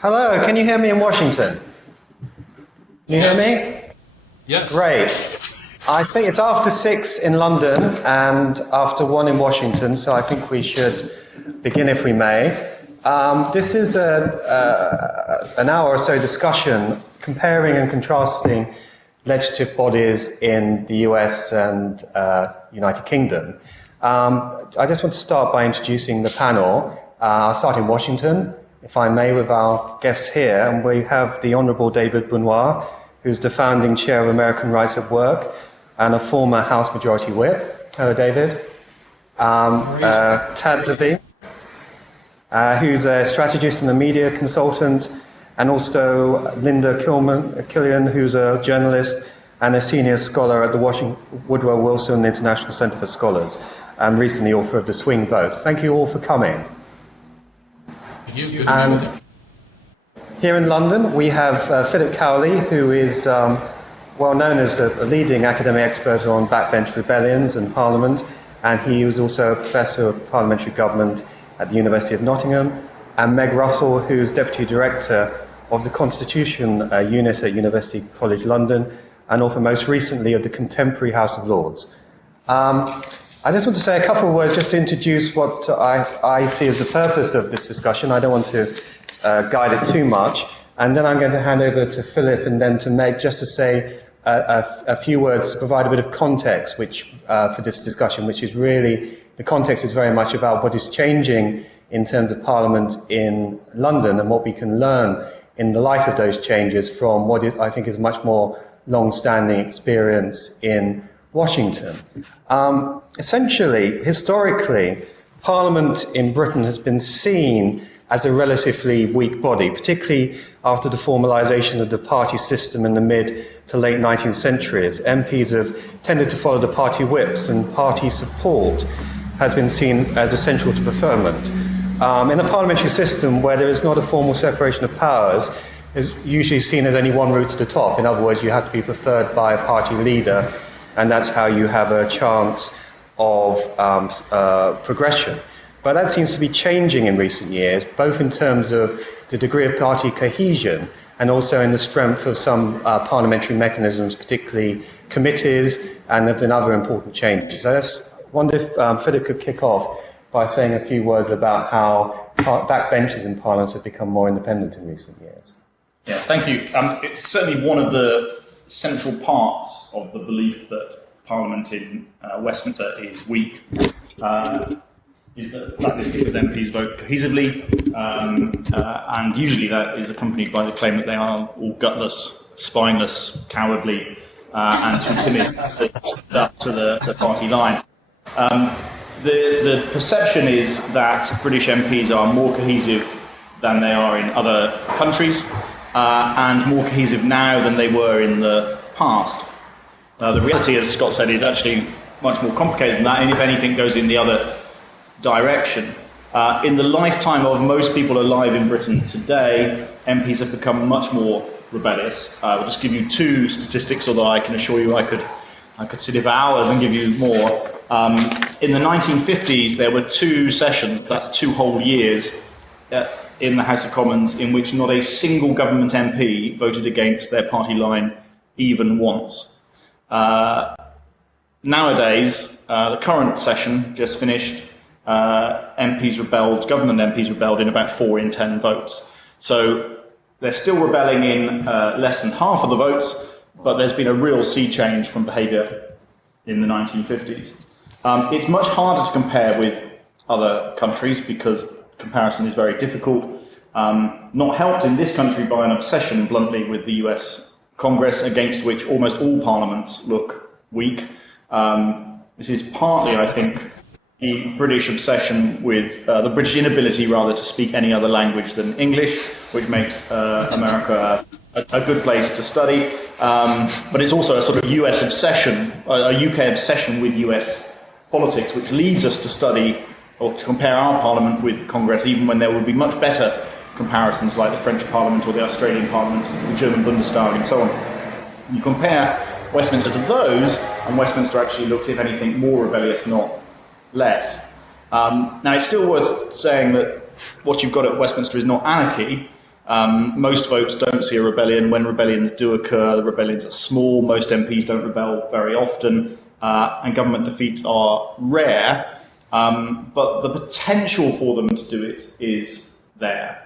Hello, can you hear me in Washington? Can you hear me? Yes. Great. I think it's after 6 in London and after 1 in Washington, so I think we should begin if we may. This is an hour or so discussion comparing and contrasting legislative bodies in the US and United Kingdom. I just want to start by introducing the panel. I'll start in Washington, if I may, with our guests here. And we have the Honourable David Benoit, who's the founding chair of American Rights at Work and a former House Majority Whip. Hello, David. Tad Levine, who's a strategist and a media consultant, and also Linda Killian, who's a journalist and a senior scholar at the Woodrow Wilson International Center for Scholars, and recently author of The Swing Vote. Thank you all for coming. Thank you. Good and here in London, we have Philip Cowley, who is well known as a leading academic expert on backbench rebellions and Parliament, and he was also a professor of parliamentary government at the University of Nottingham, and Meg Russell, who's deputy director of the Constitution Unit at University College London, and also most recently of the Contemporary House of Lords. I just want to say a couple of words just to introduce what I see as the purpose of this discussion. I don't want to guide it too much. And then I'm going to hand over to Philip and then to Meg just to say a few words to provide a bit of context for this discussion, which is really, the context is very much about what is changing in terms of Parliament in London and what we can learn in the light of those changes from what is, I think, is much more long-standing experience in Washington. Essentially, historically, Parliament in Britain has been seen as a relatively weak body, particularly after the formalisation of the party system in the mid to late 19th centuries. MPs have tended to follow the party whips, and party support has been seen as essential to preferment. In a parliamentary system where there is not a formal separation of powers, is usually seen as only one route to the top. In other words, you have to be preferred by a party leader, and that's how you have a chance of progression. But that seems to be changing in recent years, both in terms of the degree of party cohesion and also in the strength of some parliamentary mechanisms, particularly committees, and there have been other important changes. So I just wonder if Philip could kick off by saying a few words about how backbenchers in Parliament have become more independent in recent years. Yeah, thank you. It's certainly one of the central parts of the belief that Parliament in Westminster is weak, is that is because MPs vote cohesively, and usually that is accompanied by the claim that they are all gutless, spineless, cowardly, and too timid to stand up to the party line. The perception is that British MPs are more cohesive than they are in other countries, and more cohesive now than they were in the past. The reality, as Scott said, is actually much more complicated than that, and if anything goes in the other direction. In the lifetime of most people alive in Britain today, MPs have become much more rebellious. I'll just give you two statistics, although I can assure you I could sit here for hours and give you more. In the 1950s, there were 2 sessions, that's 2 whole years, in the House of Commons in which not a single government MP voted against their party line even once. Nowadays, the current session just finished, government MPs rebelled in about 4 in 10 votes. So they're still rebelling in less than half of the votes, but there's been a real sea change from behaviour in the 1950s. It's much harder to compare with other countries because comparison is very difficult. Not helped in this country by an obsession, bluntly, with the US Congress, against which almost all parliaments look weak. This is partly, I think, the British obsession with the British inability, rather, to speak any other language than English, which makes America a good place to study. But it's also a sort of US obsession, a UK obsession with US politics, which leads us to study or to compare our parliament with Congress, even when there would be much better comparisons like the French Parliament or the Australian Parliament, the German Bundestag, and so on. You compare Westminster to those, and Westminster actually looks, if anything, more rebellious, not less. Now, it's still worth saying that what you've got at Westminster is not anarchy. Most votes don't see a rebellion. When rebellions do occur, the rebellions are small. Most MPs don't rebel very often, and government defeats are rare. But the potential for them to do it is there.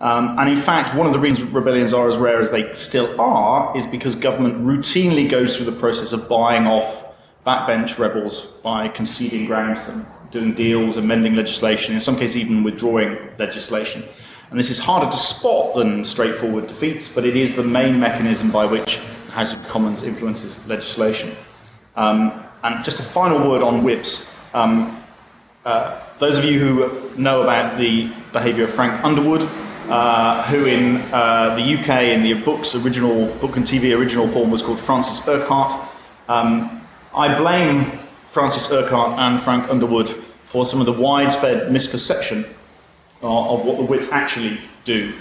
And in fact, one of the reasons rebellions are as rare as they still are is because government routinely goes through the process of buying off backbench rebels by conceding ground to them, doing deals, amending legislation, in some cases even withdrawing legislation. And this is harder to spot than straightforward defeats, but it is the main mechanism by which the House of Commons influences legislation. And just a final word on whips. Those of you who know about the behaviour of Frank Underwood, who in the UK in the book and TV original form was called Francis Urquhart. I blame Francis Urquhart and Frank Underwood for some of the widespread misperception of what the whips actually do.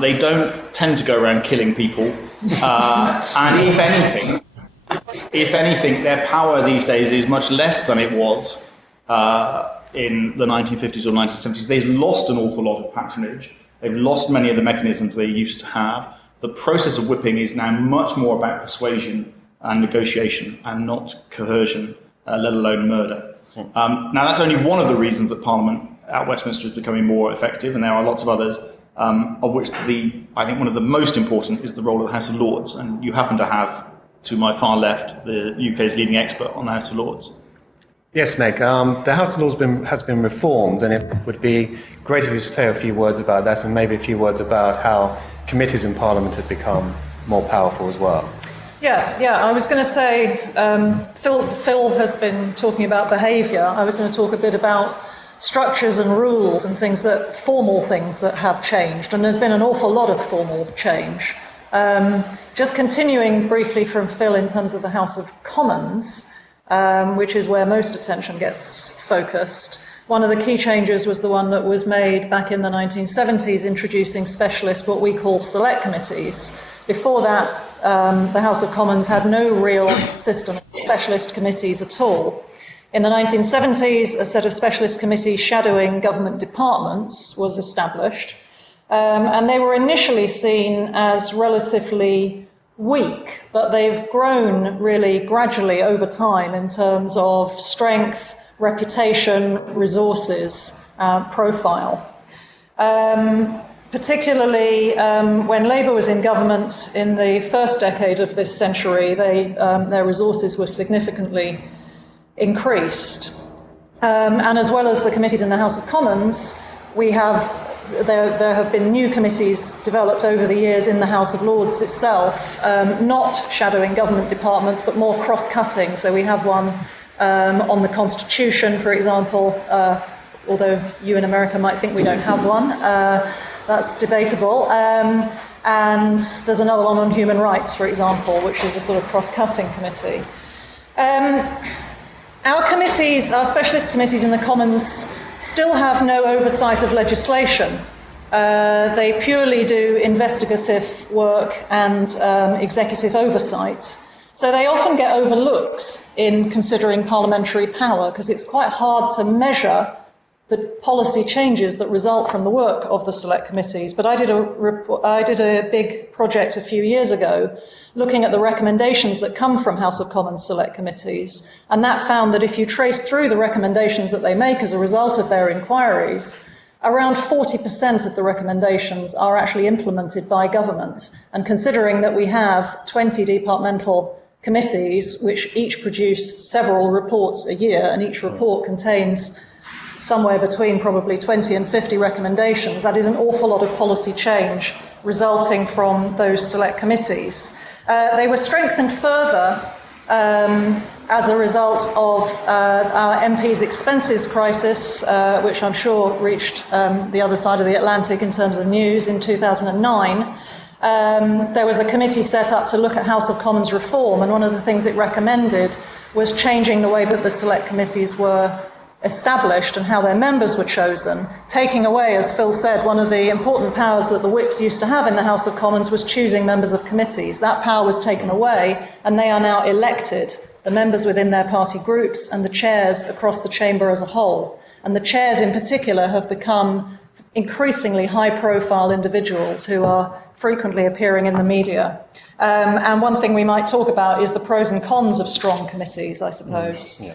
They don't tend to go around killing people, and if anything, their power these days is much less than it was in the 1950s or 1970s. They've lost an awful lot of patronage. They've lost many of the mechanisms they used to have. The process of whipping is now much more about persuasion and negotiation and not coercion, let alone murder. Now, that's only one of the reasons that Parliament at Westminster is becoming more effective, and there are lots of others, of which I think one of the most important is the role of the House of Lords. And you happen to have, to my far left, the UK's leading expert on the House of Lords. Yes, Meg. The House of Lords has been reformed, and it would be great if you could say a few words about that, and maybe a few words about how committees in Parliament have become more powerful as well. Yeah. I was going to say, Phil has been talking about behaviour. I was going to talk a bit about structures and rules and formal things that have changed, and there's been an awful lot of formal change. Just continuing briefly from Phil in terms of the House of Commons, which is where most attention gets focused. One of the key changes was the one that was made back in the 1970s, introducing what we call select committees. Before that, the House of Commons had no real system of specialist committees at all. In the 1970s, a set of specialist committees shadowing government departments was established, and they were initially seen as relatively weak, but they've grown really gradually over time in terms of strength, reputation, resources, profile. Particularly when Labour was in government in the first decade of this century, their resources were significantly increased. And as well as the committees in the House of Commons, there have been new committees developed over the years in the House of Lords itself, not shadowing government departments, but more cross-cutting. So we have one on the Constitution, for example, although you in America might think we don't have one. That's debatable. And there's another one on human rights, for example, which is a sort of cross-cutting committee. Our specialist committees in the Commons, still have no oversight of legislation. They purely do investigative work and executive oversight. So they often get overlooked in considering parliamentary power because it's quite hard to measure the policy changes that result from the work of the select committees. But I did a big project a few years ago looking at the recommendations that come from House of Commons select committees, and that found that if you trace through the recommendations that they make as a result of their inquiries, around 40% of the recommendations are actually implemented by government. And considering that we have 20 departmental committees, which each produce several reports a year, and each report contains somewhere between probably 20 and 50 recommendations, that is an awful lot of policy change resulting from those select committees. They were strengthened further as a result of our MPs' expenses crisis, which I'm sure reached the other side of the Atlantic in terms of news in 2009. There was a committee set up to look at House of Commons reform, and one of the things it recommended was changing the way that the select committees were established and how their members were chosen, taking away, as Phil said, one of the important powers that the whips used to have in the House of Commons was choosing members of committees. That power was taken away, and they are now elected the members within their party groups and the chairs across the chamber as a whole. And the chairs in particular have become increasingly high-profile individuals who are frequently appearing in the media. And one thing we might talk about is the pros and cons of strong committees, I suppose. Yeah.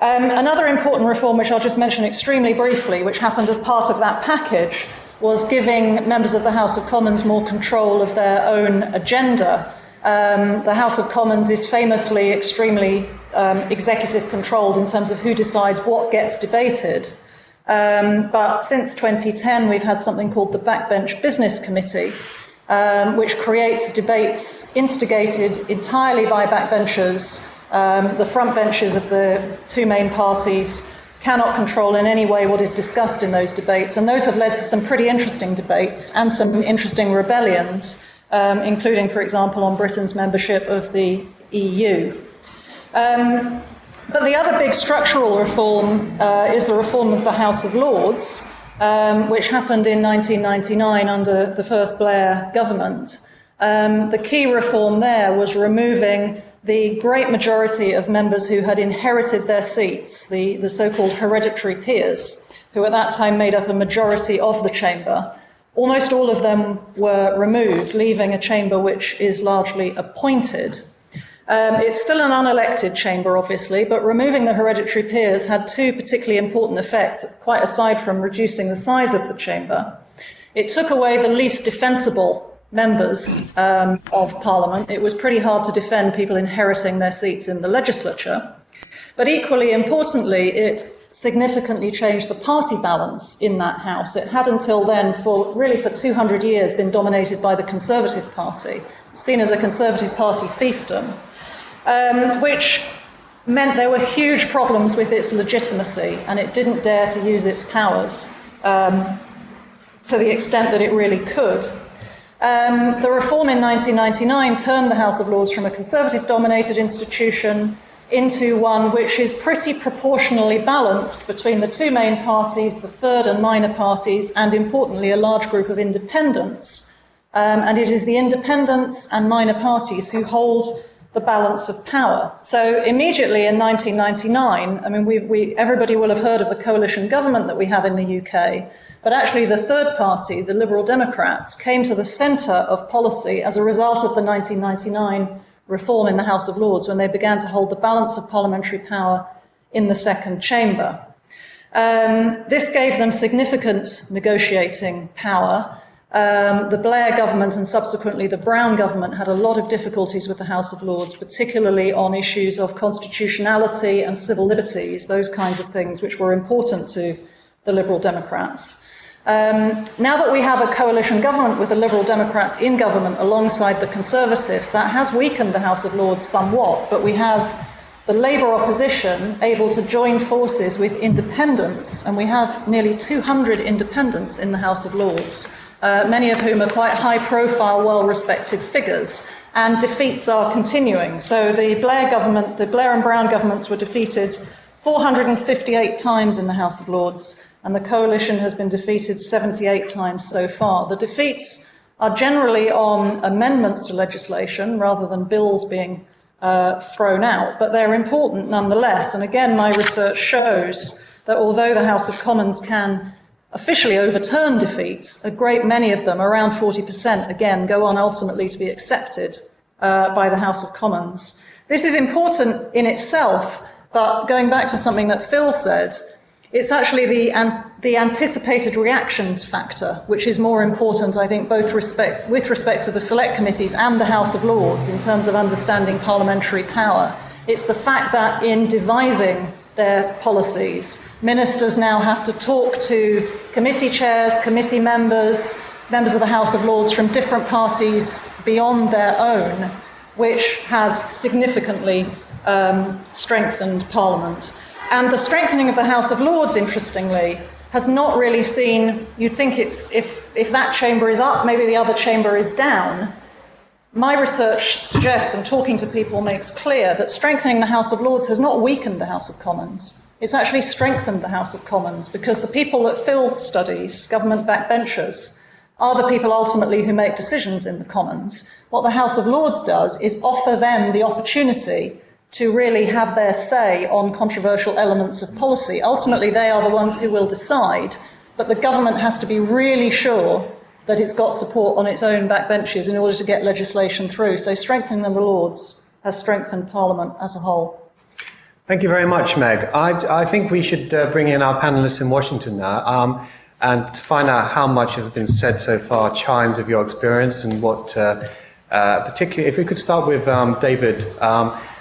Another important reform, which I'll just mention extremely briefly, which happened as part of that package, was giving members of the House of Commons more control of their own agenda. The House of Commons is famously extremely executive controlled in terms of who decides what gets debated. But since 2010, we've had something called the Backbench Business Committee, which creates debates instigated entirely by backbenchers. The front benches of the two main parties cannot control in any way what is discussed in those debates, and those have led to some pretty interesting debates and some interesting rebellions, including, for example, on Britain's membership of the EU. But the other big structural reform is the reform of the House of Lords, which happened in 1999 under the first Blair government. The key reform there was removing the great majority of members who had inherited their seats, the so-called hereditary peers, who at that time made up a majority of the chamber. Almost all of them were removed, leaving a chamber which is largely appointed. It's still an unelected chamber, obviously, but removing the hereditary peers had two particularly important effects, quite aside from reducing the size of the chamber. It took away the least defensible members of Parliament. It was pretty hard to defend people inheriting their seats in the legislature. But equally importantly, it significantly changed the party balance in that House. It had until then, for 200 years, been dominated by the Conservative Party, seen as a Conservative Party fiefdom, which meant there were huge problems with its legitimacy, and it didn't dare to use its powers to the extent that it really could. The reform in 1999 turned the House of Lords from a Conservative-dominated institution into one which is pretty proportionally balanced between the two main parties, the third and minor parties, and importantly, a large group of independents. And it is the independents and minor parties who hold the balance of power. So immediately in 1999, I mean, everybody will have heard of the coalition government that we have in the UK, but actually the third party, the Liberal Democrats, came to the centre of policy as a result of the 1999 reform in the House of Lords, when they began to hold the balance of parliamentary power in the second chamber. This gave them significant negotiating power. The Blair government and subsequently the Brown government had a lot of difficulties with the House of Lords, particularly on issues of constitutionality and civil liberties, those kinds of things which were important to the Liberal Democrats. Now that we have a coalition government with the Liberal Democrats in government alongside the Conservatives, that has weakened the House of Lords somewhat, but we have the Labour opposition able to join forces with independents, and we have nearly 200 independents in the House of Lords, many of whom are quite high-profile, well-respected figures, and defeats are continuing. So the Blair and Brown governments were defeated 458 times in the House of Lords, and the coalition has been defeated 78 times so far. The defeats are generally on amendments to legislation rather than bills being thrown out, but they're important nonetheless. And again, my research shows that although the House of Commons can officially overturn defeats, a great many of them, around 40%, again, go on ultimately to be accepted by the House of Commons. This is important in itself, but going back to something that Phil said, it's actually the anticipated reactions factor, which is more important, I think, both with respect to the select committees and the House of Lords in terms of understanding parliamentary power. It's the fact that in devising their policies, ministers now have to talk to committee chairs, committee members, members of the House of Lords from different parties beyond their own, which has significantly strengthened Parliament. And the strengthening of the House of Lords, interestingly, has not really seen, you'd think it's, if that chamber is up, maybe the other chamber is down. My research suggests, and talking to people makes clear, that strengthening the House of Lords has not weakened the House of Commons. It's actually strengthened the House of Commons, because the people that Phil studies, government backbenchers, are the people ultimately who make decisions in the Commons. What the House of Lords does is offer them the opportunity to really have their say on controversial elements of policy. Ultimately, they are the ones who will decide, but the government has to be really sure that it's got support on its own backbenches in order to get legislation through. So strengthening the Lords has strengthened Parliament as a whole. Thank you very much, Meg. I think we should bring in our panellists in Washington now and to find out how much has been said so far chimes of your experience and what, particularly, if we could start with David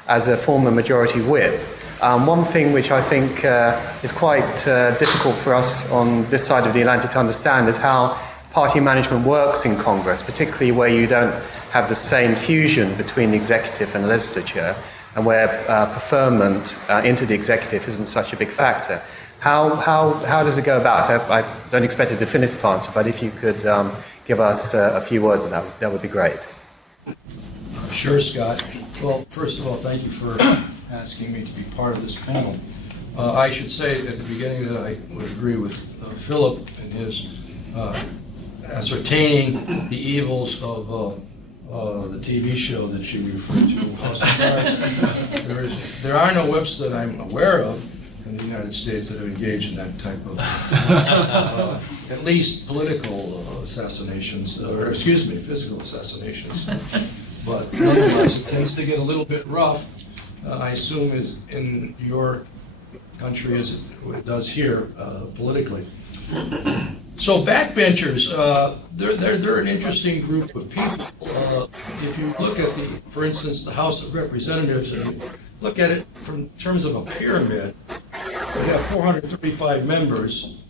as a former majority whip. One thing which I think is quite difficult for us on this side of the Atlantic to understand is how party management works in Congress, particularly where you don't have the same fusion between the executive and legislature, and where preferment into the executive isn't such a big factor. How does it go about? I don't expect a definitive answer, but if you could give us a few words on that would be great. Sure, Scott. Well, first of all, thank you for asking me to be part of this panel. I should say at the beginning that I would agree with Philip in his ascertaining the evils of the TV show that she referred to, House of Cards. There are no whips that I'm aware of in the United States that have engaged in that type of, at least political assassinations, or excuse me, physical assassinations. But nonetheless, it tends to get a little bit rough, I assume, is in your country as it does here politically. So backbenchers, they're an interesting group of people. If you look at for instance, the House of Representatives, and you look at it from terms of a pyramid, we have 435 members.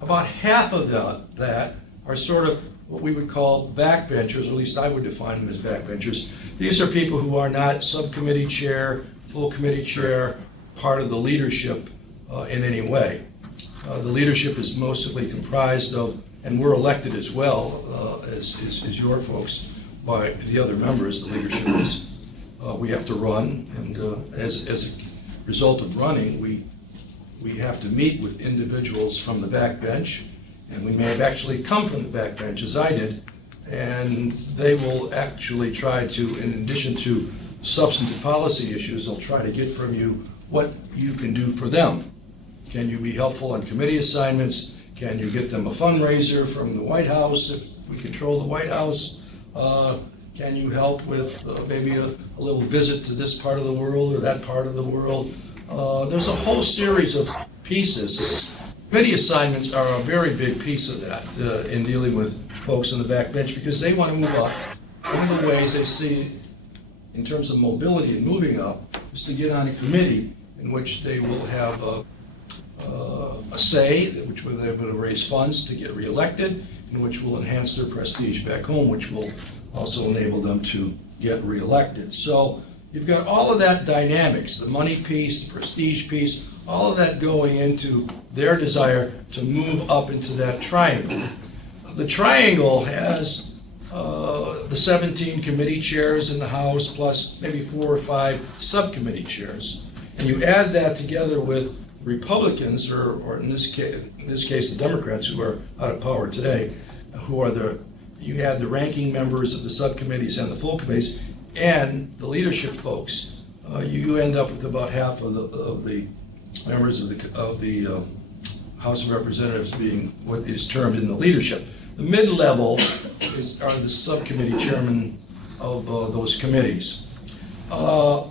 About half of that are sort of what we would call backbenchers, or at least I would define them as backbenchers. These are people who are not subcommittee chair, full committee chair, part of the leadership in any way. The leadership is mostly comprised of, and we're elected as well as your folks, by the other members. The leadership is, we have to run, and as a result of running, we have to meet with individuals from the backbench, and we may have actually come from the backbench, as I did, and they will actually try to, in addition to substantive policy issues, they'll try to get from you what you can do for them. Can you be helpful on committee assignments? Can you get them a fundraiser from the White House if we control the White House? Can you help with maybe a little visit to this part of the world or that part of the world? There's a whole series of pieces. Committee assignments are a very big piece of that in dealing with folks on the backbench, because they want to move up. One of the ways they see in terms of mobility and moving up is to get on a committee in which they will have a say, which will be able to raise funds to get reelected, and which will enhance their prestige back home, which will also enable them to get reelected. So you've got all of that dynamics, the money piece, the prestige piece, all of that going into their desire to move up into that triangle. The triangle has the 17 committee chairs in the House, plus maybe 4 or 5 subcommittee chairs. And you add that together with Republicans, or in this case the Democrats, who are out of power today, who are you have the ranking members of the subcommittees and the full committees, and the leadership folks. You end up with about half of the members of the House of Representatives being what is termed in the leadership. The mid-level are the subcommittee chairmen of those committees. How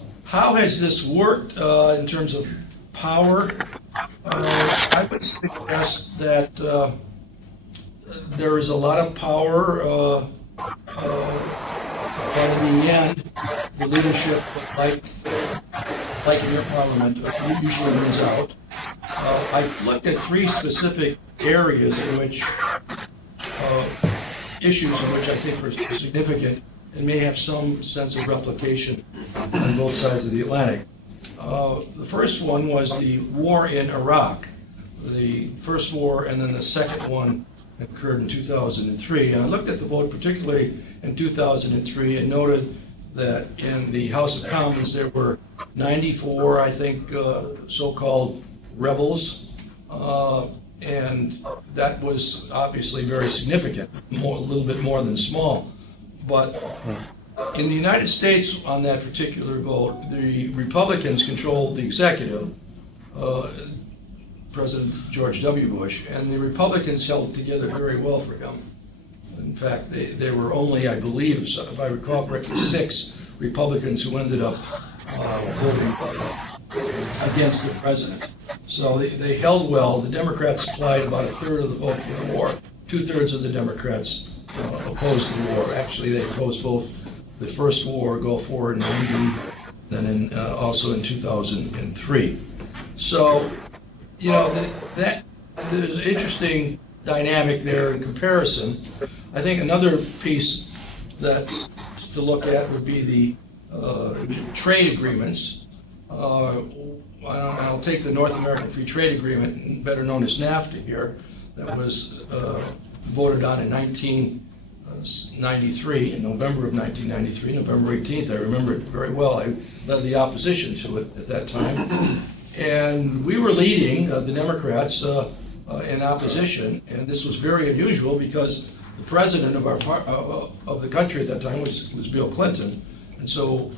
has this worked in terms of power? I would suggest that there is a lot of power, but in the end, the leadership, like in your parliament, usually wins out. I looked at 3 specific areas in which issues in which I think are significant and may have some sense of replication on both sides of the Atlantic. The first one was the war in Iraq. The first war and then the second one occurred in 2003. And I looked at the vote particularly in 2003 and noted that in the House of Commons there were 94, I think, so-called rebels. And that was obviously very significant, a little bit more than small. But In the United States, on that particular vote, the Republicans controlled the executive, President George W. Bush, and the Republicans held together very well for him. In fact, there wwere only, I believe, if I recall correctly, 6 Republicans who ended up voting against the president. So they held well. The Democrats supplied about 1/3 of the vote for the war. 2/3 of the Democrats opposed the war. Actually, they opposed both the first war, Gulf War in '90, then also in 2003. So, you know, that there's an interesting dynamic there in comparison. I think another piece that to look at would be the trade agreements. I'll take the North American Free Trade Agreement, better known as NAFTA here, that was voted on in 1993, in November of 1993, November 18th. I remember it very well. I led the opposition to it at that time. And we were leading, the Democrats, in opposition, and this was very unusual because the president of of the country at that time was Bill Clinton, and so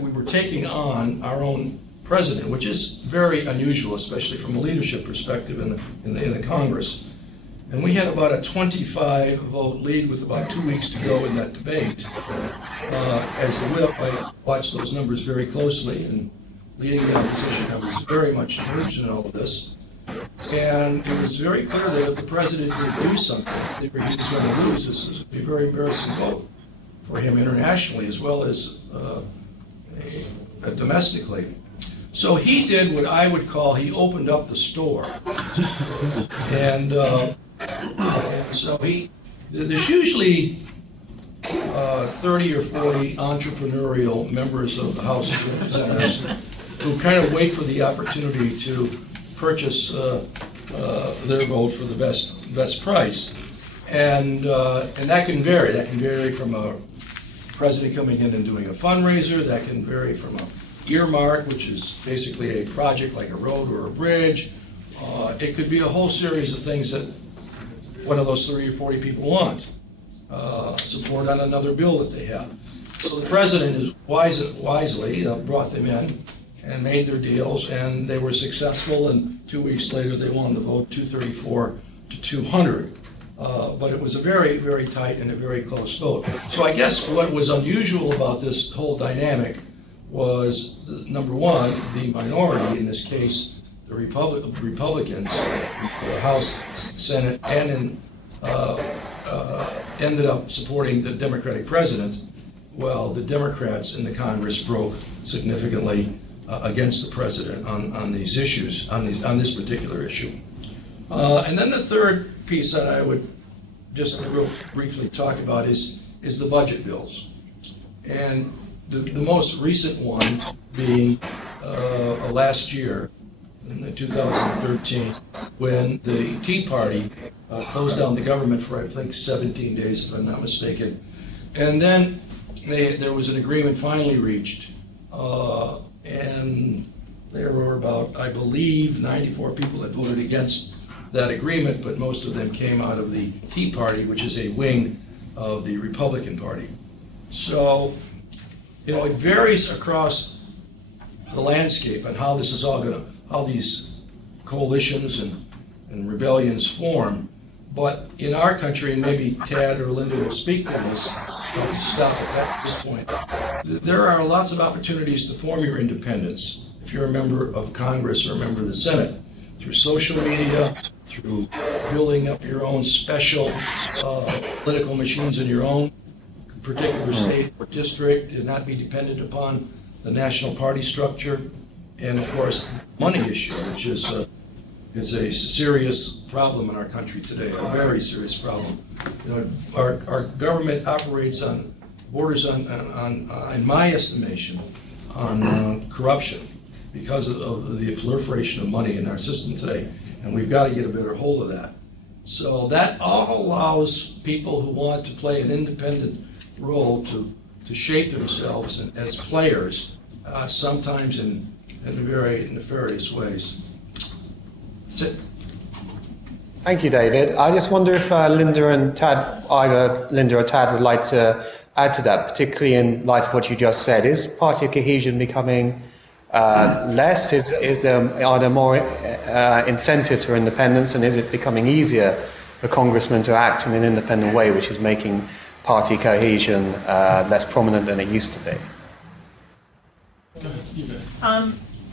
we were taking on our own president, which is very unusual, especially from a leadership perspective in the Congress. And we had about a 25-vote lead with about 2 weeks to go in that debate. As the whip, I watched those numbers very closely, and leading the opposition, I was very much immersed in all of this. And it was very clear that if the president did do something, he was going to lose. This would be a very embarrassing vote for him internationally as well as domestically. So he did what I would call, he opened up the store. And so there's usually 30 or 40 entrepreneurial members of the House of Representatives who kind of wait for the opportunity to purchase their vote for the best price. And that can vary. That can vary from a president coming in and doing a fundraiser. That can vary from a earmark, which is basically a project like a road or a bridge. It could be a whole series of things that one of those 30 or 40 people want. Support on another bill that they have. So the president is wisely brought them in and made their deals, and they were successful, and 2 weeks later they won the vote 234 to 200. But it was a very, very tight and a very close vote. So I guess what was unusual about this whole dynamic was, number one, the minority, in this case, the Republicans, the House, Senate, and ended up supporting the Democratic president, while the Democrats in the Congress broke significantly against the president on these issues, on this particular issue. And then the third piece that I would just real briefly talk about is the budget bills. And the most recent one being last year, in 2013, when the Tea Party closed down the government for, I think, 17 days, if I'm not mistaken. And then there was an agreement finally reached, and there were about, I believe, 94 people that voted against that agreement, but most of them came out of the Tea Party, which is a wing of the Republican Party. So, you know, it varies across the landscape on how this is all going to, how these coalitions and rebellions form. But in our country, and maybe Tad or Linda will speak to this, I'll stop at this point. There are lots of opportunities to form your independence if you're a member of Congress or a member of the Senate, through social media, through building up your own special political machines in your own particular state or district, and not be dependent upon the national party structure, and of course, the money issue, which is a serious problem in our country today, a very serious problem. You know, our government operates on, borders on, in my estimation, on corruption because of the proliferation of money in our system today, and we've got to get a better hold of that. So that all allows people who want to play an independent role to shape themselves as players, sometimes in very nefarious ways. That's it. Thank you, David. I just wonder if Linda and Tad, either Linda or Tad, would like to add to that, particularly in light of what you just said? Is party cohesion becoming less? Are there more incentives for independence, and is it becoming easier for congressmen to act in an independent way, which is making party cohesion less prominent than it used to be?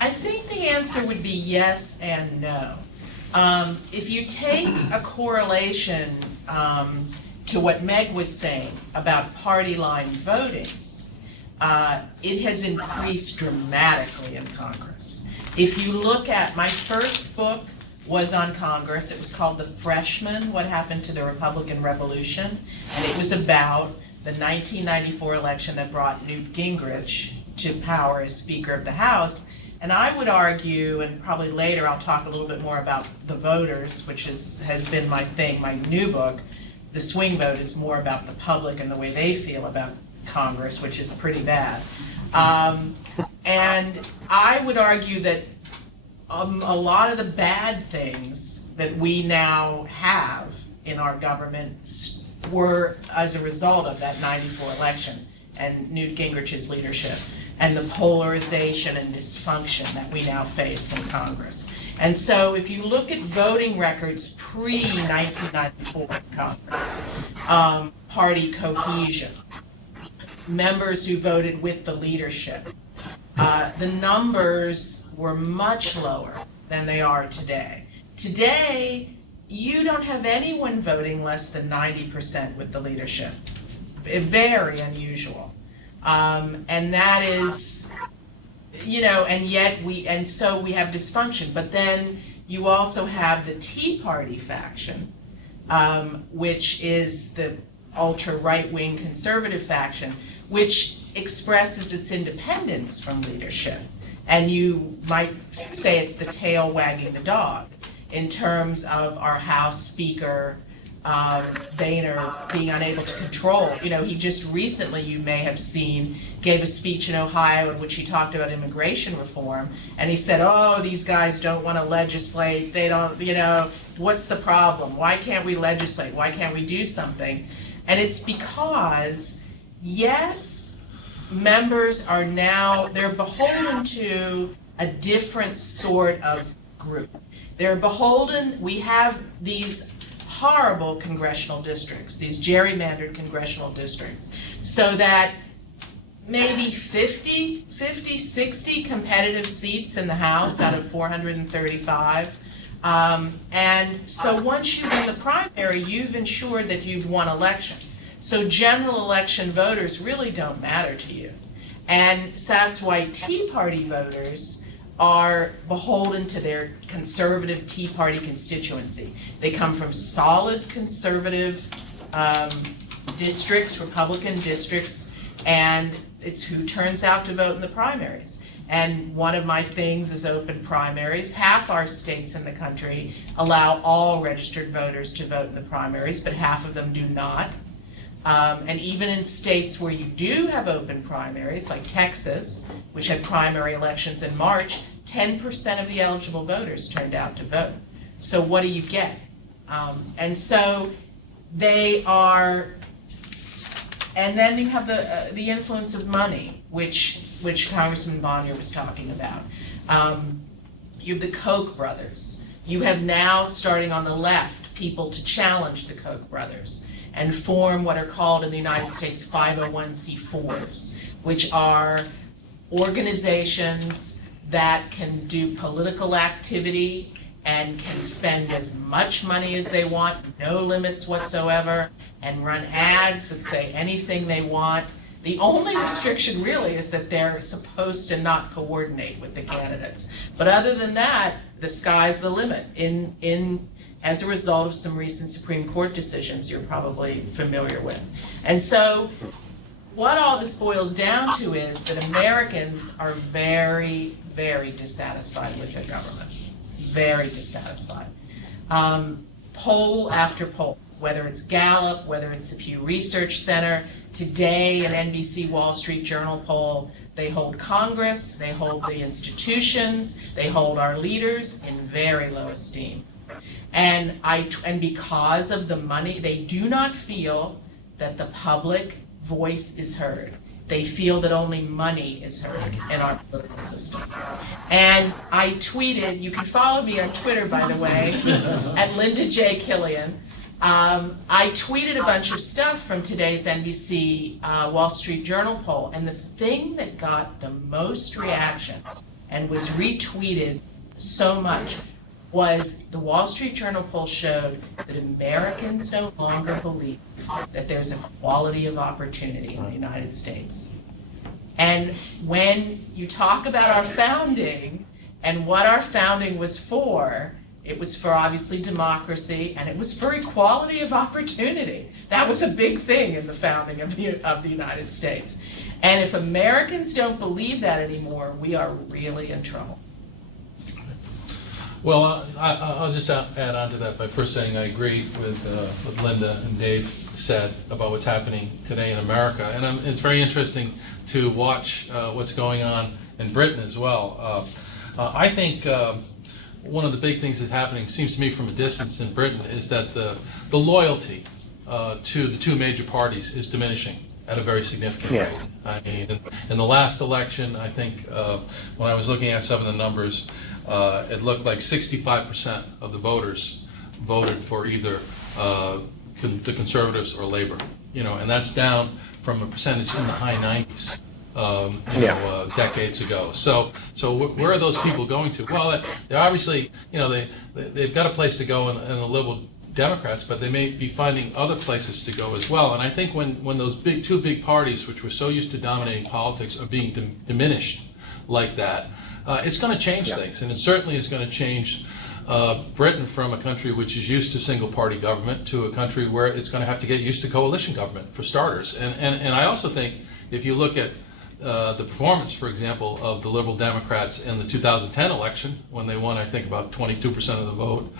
I think the answer would be yes and no. If you take a correlation to what Meg was saying about party line voting, it has increased dramatically in Congress. If you look at my first book was on Congress, it was called The Freshman, What Happened to the Republican Revolution, and it was about the 1994 election that brought Newt Gingrich to power as Speaker of the House. And I would argue, and probably later I'll talk a little bit more about the voters, which has been my thing, my new book. The swing vote is more about the public and the way they feel about Congress, which is pretty bad. And I would argue that a lot of the bad things that we now have in our government were as a result of that 94 election and Newt Gingrich's leadership and the polarization and dysfunction that we now face in Congress. And so if you look at voting records pre-1994 Congress, party cohesion, members who voted with the leadership, the numbers were much lower than they are today. Today, you don't have anyone voting less than 90% with the leadership. Very unusual. And that is, and so we have dysfunction. But then you also have the Tea Party faction, which is the ultra right-wing conservative faction, which expresses its independence from leadership. And you might say it's the tail wagging the dog in terms of our House Speaker, Boehner, being unable to control. He just recently, you may have seen, gave a speech in Ohio in which he talked about immigration reform, and he said, oh, these guys don't want to legislate, they don't, what's the problem? Why can't we legislate? Why can't we do something? And it's because, yes, members are now, they're beholden to a different sort of group. They're beholden, we have these horrible congressional districts, these gerrymandered congressional districts, so that maybe 50, 60 competitive seats in the House out of 435. And so once you win the primary, you've ensured that you've won election. So general election voters really don't matter to you. And so that's why Tea Party voters are beholden to their conservative Tea Party constituency. They come from solid conservative districts, Republican districts, and it's who turns out to vote in the primaries. And one of my things is open primaries. Half our states in the country allow all registered voters to vote in the primaries, but half of them do not. And even in states where you do have open primaries, like Texas, which had primary elections in March, 10% of the eligible voters turned out to vote. So what do you get? And so they are, and then you have the influence of money, which Congressman Bonnier was talking about. You have the Koch brothers. You have now, starting on the left, people to challenge the Koch brothers and form what are called in the United States 501c4s, which are organizations that can do political activity and can spend as much money as they want, no limits whatsoever, and run ads that say anything they want. The only restriction really is that they're supposed to not coordinate with the candidates. But other than that, the sky's the limit. As a result of some recent Supreme Court decisions you're probably familiar with. And so what all this boils down to is that Americans are very, very dissatisfied with their government. Very dissatisfied. Poll after poll, whether it's Gallup, whether it's the Pew Research Center, today an NBC Wall Street Journal poll, they hold Congress, they hold the institutions, they hold our leaders in very low esteem. And because of the money, they do not feel that the public voice is heard. They feel that only money is heard in our political system. And I tweeted, you can follow me on Twitter, by the way, at Linda J. Killian. I tweeted a bunch of stuff from today's NBC Wall Street Journal poll, and the thing that got the most reaction and was retweeted so much was the Wall Street Journal poll showed that Americans no longer believe that there's equality of opportunity in the United States. And when you talk about our founding and what our founding was for, it was for obviously democracy, and it was for equality of opportunity. That was a big thing in the founding of the United States. And if Americans don't believe that anymore, we are really in trouble. Well, I'll just add on to that by first saying I agree with what Linda and Dave said about what's happening today in America. And it's very interesting to watch what's going on in Britain as well. I think one of the big things that's happening, seems to me from a distance in Britain, is that the loyalty to the two major parties is diminishing at a very significant rate. I mean, in the last election, I think when I was looking at some of the numbers, it looked like 65% of the voters voted for either the Conservatives or Labour. And that's down from a percentage in the high 90s. Decades ago. So where are those people going to? Well, they're obviously, they've got a place to go in the Liberal Democrats, but they may be finding other places to go as well. And I think when those two big parties, which were so used to dominating politics, are being diminished like that, it's going to change things, and it certainly is going to change Britain from a country which is used to single-party government to a country where it's going to have to get used to coalition government, for starters. And I also think if you look at the performance, for example, of the Liberal Democrats in the 2010 election, when they won, I think, about 22% of the vote,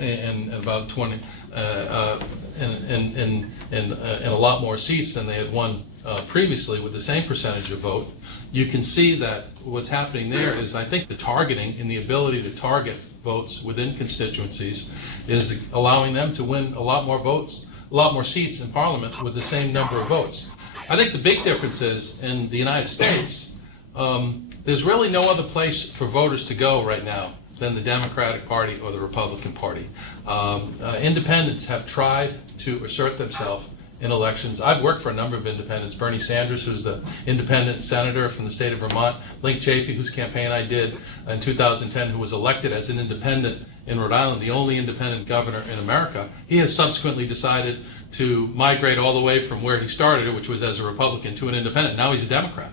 and about 20, and a lot more seats than they had won previously with the same percentage of vote, you can see that what's happening there is, I think, the targeting and the ability to target votes within constituencies is allowing them to win a lot more votes, a lot more seats in Parliament with the same number of votes. I think the big difference is in the United States, there's really no other place for voters to go right now than the Democratic Party or the Republican Party. Independents have tried to assert themselves in elections. I've worked for a number of independents. Bernie Sanders, who's the independent senator from the state of Vermont, Link Chafee, whose campaign I did in 2010, who was elected as an independent in Rhode Island, the only independent governor in America. He has subsequently decided to migrate all the way from where he started, which was as a Republican, to an independent. Now he's a Democrat.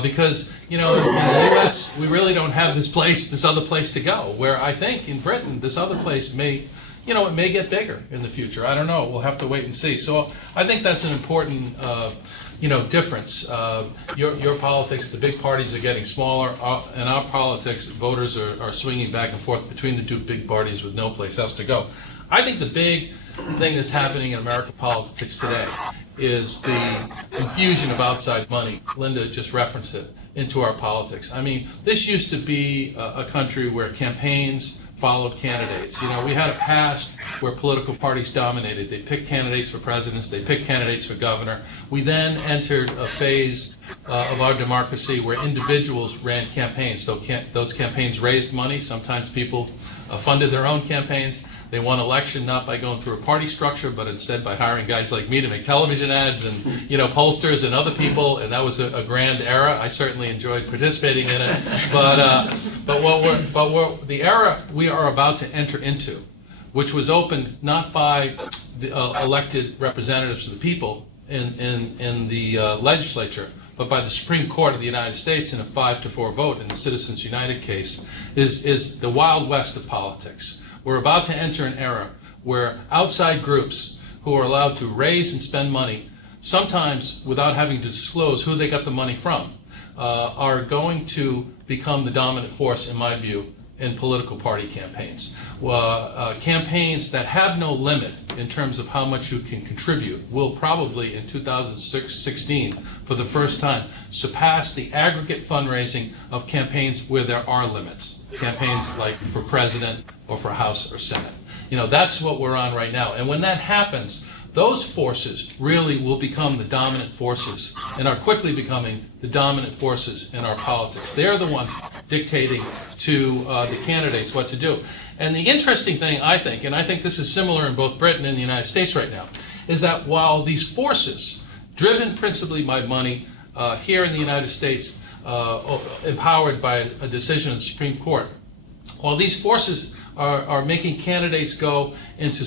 Because, in the U.S., we really don't have this other place to go, where I think in Britain, this other place may, it may get bigger in the future. I don't know. We'll have to wait and see. So I think that's an important, difference. Your politics, the big parties are getting smaller. In our politics, voters are swinging back and forth between the two big parties with no place else to go. I think the big thing that's happening in American politics today is the infusion of outside money. Linda just referenced it into our politics. I mean, this used to be a country where campaigns followed candidates. We had a past where political parties dominated. They picked candidates for presidents, they picked candidates for governor. We then entered a phase of our democracy where individuals ran campaigns. So those campaigns raised money. Sometimes people funded their own campaigns. They won election not by going through a party structure, but instead by hiring guys like me to make television ads and pollsters and other people, and that was a grand era. I certainly enjoyed participating in it. But the era we are about to enter into, which was opened not by the elected representatives of the people in the legislature, but by the Supreme Court of the United States in a 5-4 vote in the Citizens United case, is the Wild West of politics. We're about to enter an era where outside groups who are allowed to raise and spend money, sometimes without having to disclose who they got the money from, are going to become the dominant force, in my view, in political party campaigns. Campaigns that have no limit in terms of how much you can contribute will probably, in 2016, for the first time, surpass the aggregate fundraising of campaigns where there are limits. Campaigns like for president or for House or Senate. That's what we're on right now. And when that happens, those forces really will become the dominant forces and are quickly becoming the dominant forces in our politics. They're the ones dictating to the candidates what to do. And the interesting thing, I think, and I think this is similar in both Britain and the United States right now, is that while these forces, driven principally by money, here in the United States, empowered by a decision of the Supreme Court, while these forces are making candidates go into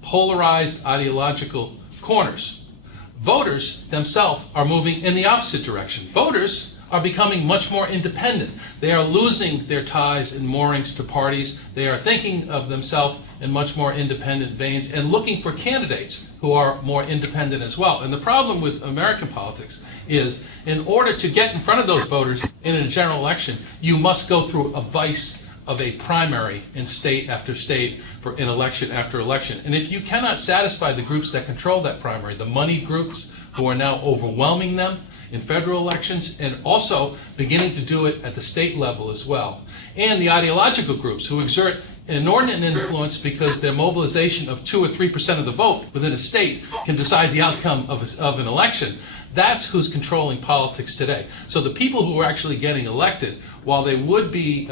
polarized ideological corners, voters themselves are moving in the opposite direction. Voters are becoming much more independent. They are losing their ties and moorings to parties. They are thinking of themselves in much more independent veins and looking for candidates who are more independent as well. And the problem with American politics is, in order to get in front of those voters in a general election, you must go through a vice of a primary in state after state, in election after election. And if you cannot satisfy the groups that control that primary, the money groups who are now overwhelming them in federal elections, and also beginning to do it at the state level as well, and the ideological groups who exert inordinate influence because their mobilization of 2 or 3% of the vote within a state can decide the outcome of an election. That's who's controlling politics today. So the people who are actually getting elected, while they would be,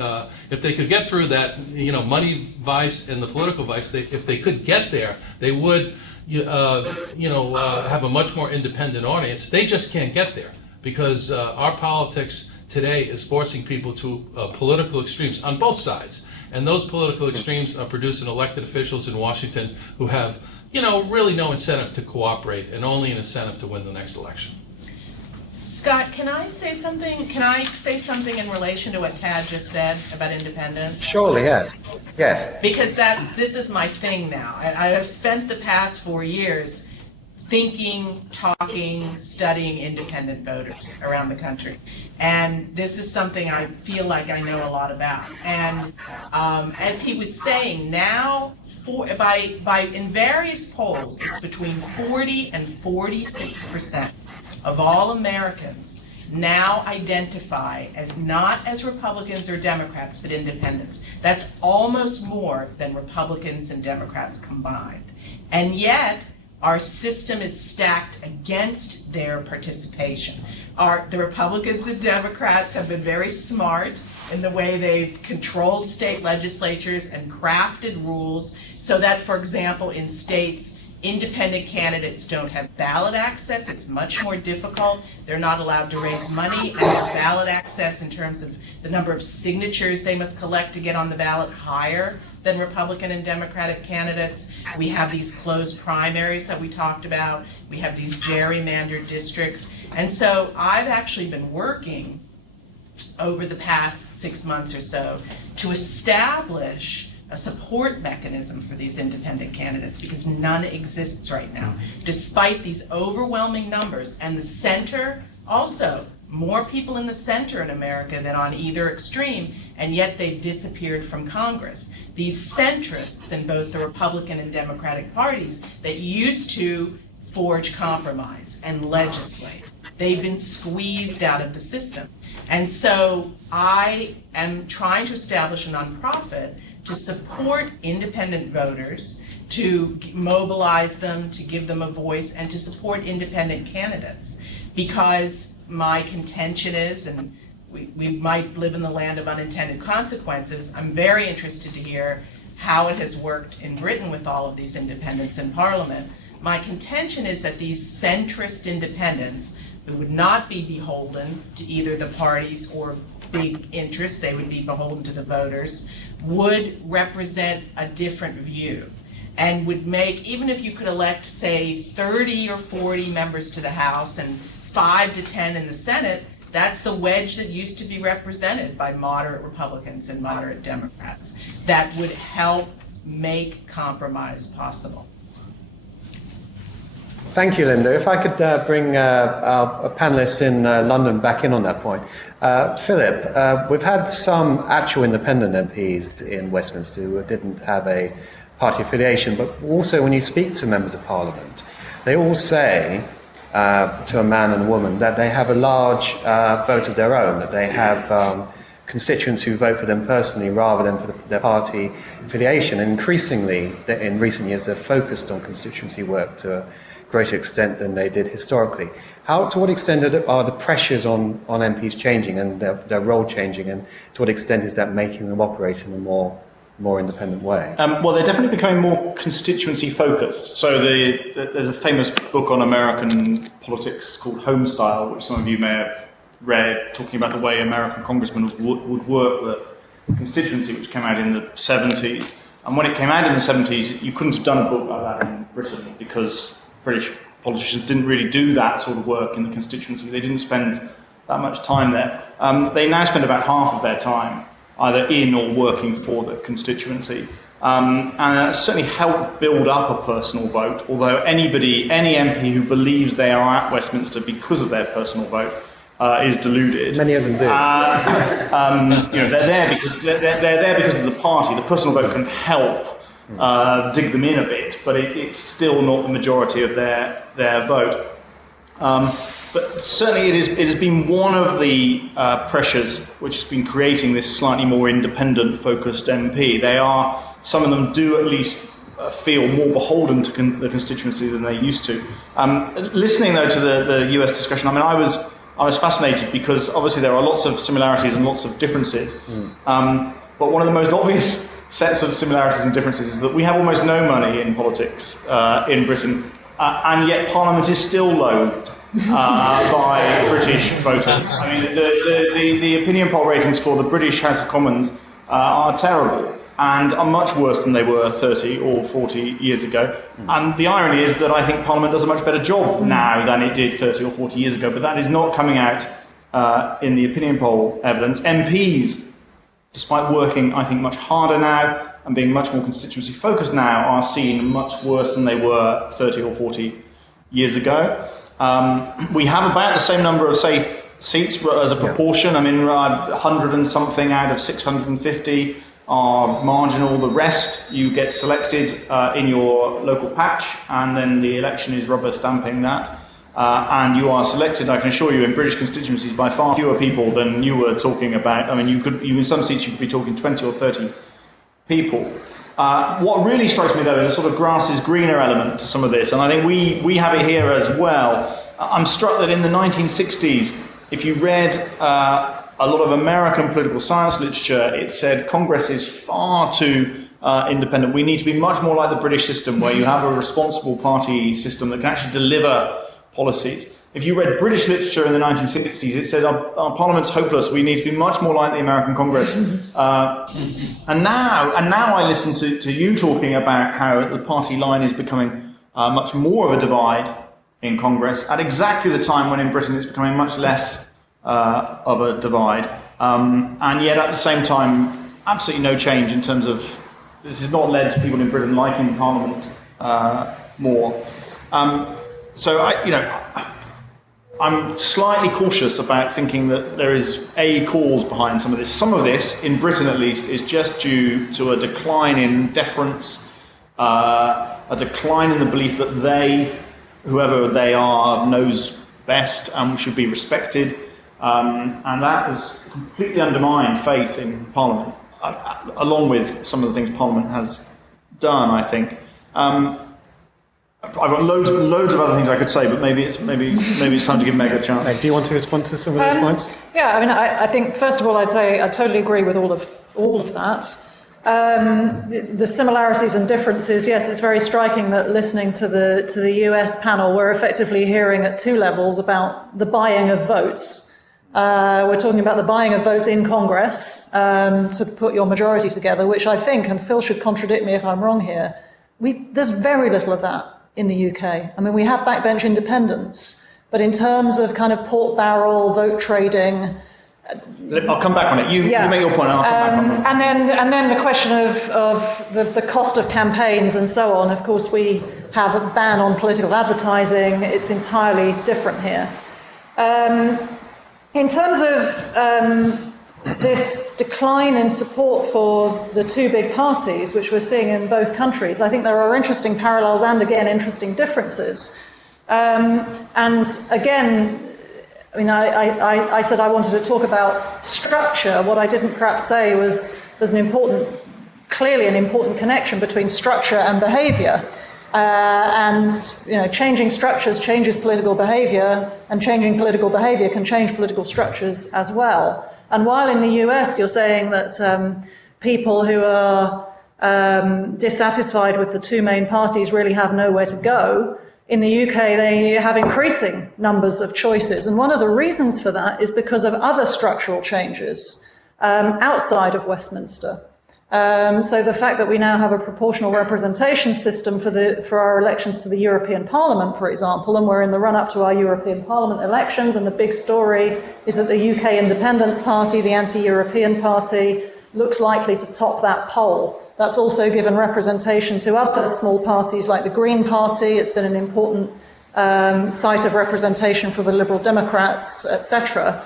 if they could get through that, money vice and the political vice, if they could get there, they would, have a much more independent audience. They just can't get there because our politics today is forcing people to political extremes on both sides. And those political extremes are producing elected officials in Washington who have, really no incentive to cooperate and only an incentive to win the next election. Scott, can I say something? Can I say something in relation to what Tad just said about independence? Surely, yes. Yes. Because this is my thing now. I have spent the past 4 years thinking, talking, studying independent voters around the country. And this is something I feel like I know a lot about. And as he was saying, now, in various polls, it's between 40 and 46% of all Americans now identify as not as Republicans or Democrats, but independents. That's almost more than Republicans and Democrats combined. And yet, our system is stacked against their participation. The Republicans and Democrats have been very smart in the way they've controlled state legislatures and crafted rules so that, for example, in states, independent candidates don't have ballot access. It's much more difficult. They're not allowed to raise money, and their ballot access in terms of the number of signatures they must collect to get on the ballot higher than Republican and Democratic candidates. We have these closed primaries that we talked about. We have these gerrymandered districts. And so I've actually been working over the past 6 months or so to establish a support mechanism for these independent candidates, because none exists right now, despite these overwhelming numbers. And the center, also, more people in the center in America than on either extreme, and yet they've disappeared from Congress. These centrists in both the Republican and Democratic parties that used to forge compromise and legislate, they've been squeezed out of the system. And so I am trying to establish a nonprofit to support independent voters, to mobilize them, to give them a voice, and to support independent candidates. Because my contention is, and we might live in the land of unintended consequences, I'm very interested to hear how it has worked in Britain with all of these independents in Parliament. My contention is that these centrist independents, who would not be beholden to either the parties or big interests, they would be beholden to the voters, would represent a different view and would make, even if you could elect, say, 30 or 40 members to the House and 5 to 10 in the Senate, that's the wedge that used to be represented by moderate Republicans and moderate Democrats that would help make compromise possible. Thank you, Linda. If I could bring our panelists in London back in on that point. Philip, we've had some actual independent MPs in Westminster who didn't have a party affiliation, but also when you speak to members of Parliament, they all say to a man and a woman that they have a large vote of their own, that they have constituents who vote for them personally rather than for their party affiliation. And increasingly, in recent years, they're focused on constituency work to a greater extent than they did historically. To what extent are the pressures on MPs changing and their role changing, and to what extent is that making them operate in a more independent way? Well, they're definitely becoming more constituency focused. So there's a famous book on American politics called Homestyle, which some of you may have read, talking about the way American congressmen would work the constituency, which came out in the 70s. And when it came out in the 70s, you couldn't have done a book like that in Britain because British politicians didn't really do that sort of work in the constituency. They didn't spend that much time there. They now spend about half of their time either in or working for the constituency. And that's certainly helped build up a personal vote, although any MP who believes they are at Westminster because of their personal vote is deluded. Many of them do. They're there because of the party. The personal vote can help dig them in a bit, but it's still not the majority of their vote. But certainly it has been one of the pressures which has been creating this slightly more independent-focused MP. Some of them do at least feel more beholden to the constituency than they used to. Listening, though, to the US discussion, I was fascinated because obviously there are lots of similarities and lots of differences. But one of the most obvious sets of similarities and differences is that we have almost no money in politics in Britain, and yet Parliament is still loathed by British voters. I mean, the opinion poll ratings for the British House of Commons are terrible and are much worse than they were 30 or 40 years ago. And the irony is that I think Parliament does a much better job now than it did 30 or 40 years ago, but that is not coming out in the opinion poll evidence. MPs, despite working, I think, much harder now and being much more constituency focused now, are seen much worse than they were 30 or 40 years ago. We have about the same number of safe seats as a proportion. I mean, 100 and something out of 650 are marginal. The rest you get selected in your local patch, and then the election is rubber stamping that. And you are selected, I can assure you, in British constituencies by far fewer people than you were talking about. I mean, in some seats you could be talking 20 or 30 people. What really strikes me, though, is a sort of grass is greener element to some of this, and I think we have it here as well. I'm struck that in the 1960s, if you read a lot of American political science literature, it said Congress is far too independent. We need to be much more like the British system, where you have a responsible party system that can actually deliver policies. If you read British literature in the 1960s, it said our Parliament's hopeless. We need to be much more like the American Congress. And now I listen to you talking about how the party line is becoming much more of a divide in Congress at exactly the time when in Britain it's becoming much less of a divide. And yet at the same time, absolutely no change in terms of, this has not led to people in Britain liking Parliament more. So I'm slightly cautious about thinking that there is a cause behind some of this. Some of this, in Britain at least, is just due to a decline in deference, a decline in the belief that whoever they are, knows best and should be respected. And that has completely undermined faith in Parliament, along with some of the things Parliament has done, I think. I've got loads of other things I could say, but maybe it's time to give Meg a chance. Do you want to respond to some of those points? Yeah, I mean, I think first of all, I'd say I totally agree with all of that. The similarities and differences, yes, it's very striking that listening to the US panel, we're effectively hearing at two levels about the buying of votes. We're talking about the buying of votes in Congress to put your majority together, which I think, and Phil should contradict me if I'm wrong here, there's very little of that in the UK. I mean, we have backbench independence, but in terms of kind of pork barrel vote trading, I'll come back on it. You make your point, and I'll come back on it. And then the question of the cost of campaigns and so on. Of course, we have a ban on political advertising. It's entirely different here. In terms of this decline in support for the two big parties, which we're seeing in both countries, I think there are interesting parallels and, again, interesting differences. And again, I mean, I said I wanted to talk about structure. What I didn't perhaps say was there's clearly an important connection between structure and behaviour. And changing structures changes political behaviour, and changing political behaviour can change political structures as well. And while in the US you're saying that people who are dissatisfied with the two main parties really have nowhere to go, in the UK they have increasing numbers of choices. And one of the reasons for that is because of other structural changes outside of Westminster. So the fact that we now have a proportional representation system for our elections to the European Parliament, for example, and we're in the run-up to our European Parliament elections, and the big story is that the UK Independence Party, the anti-European party, looks likely to top that poll. That's also given representation to other small parties like the Green Party. It's been an important site of representation for the Liberal Democrats, etc.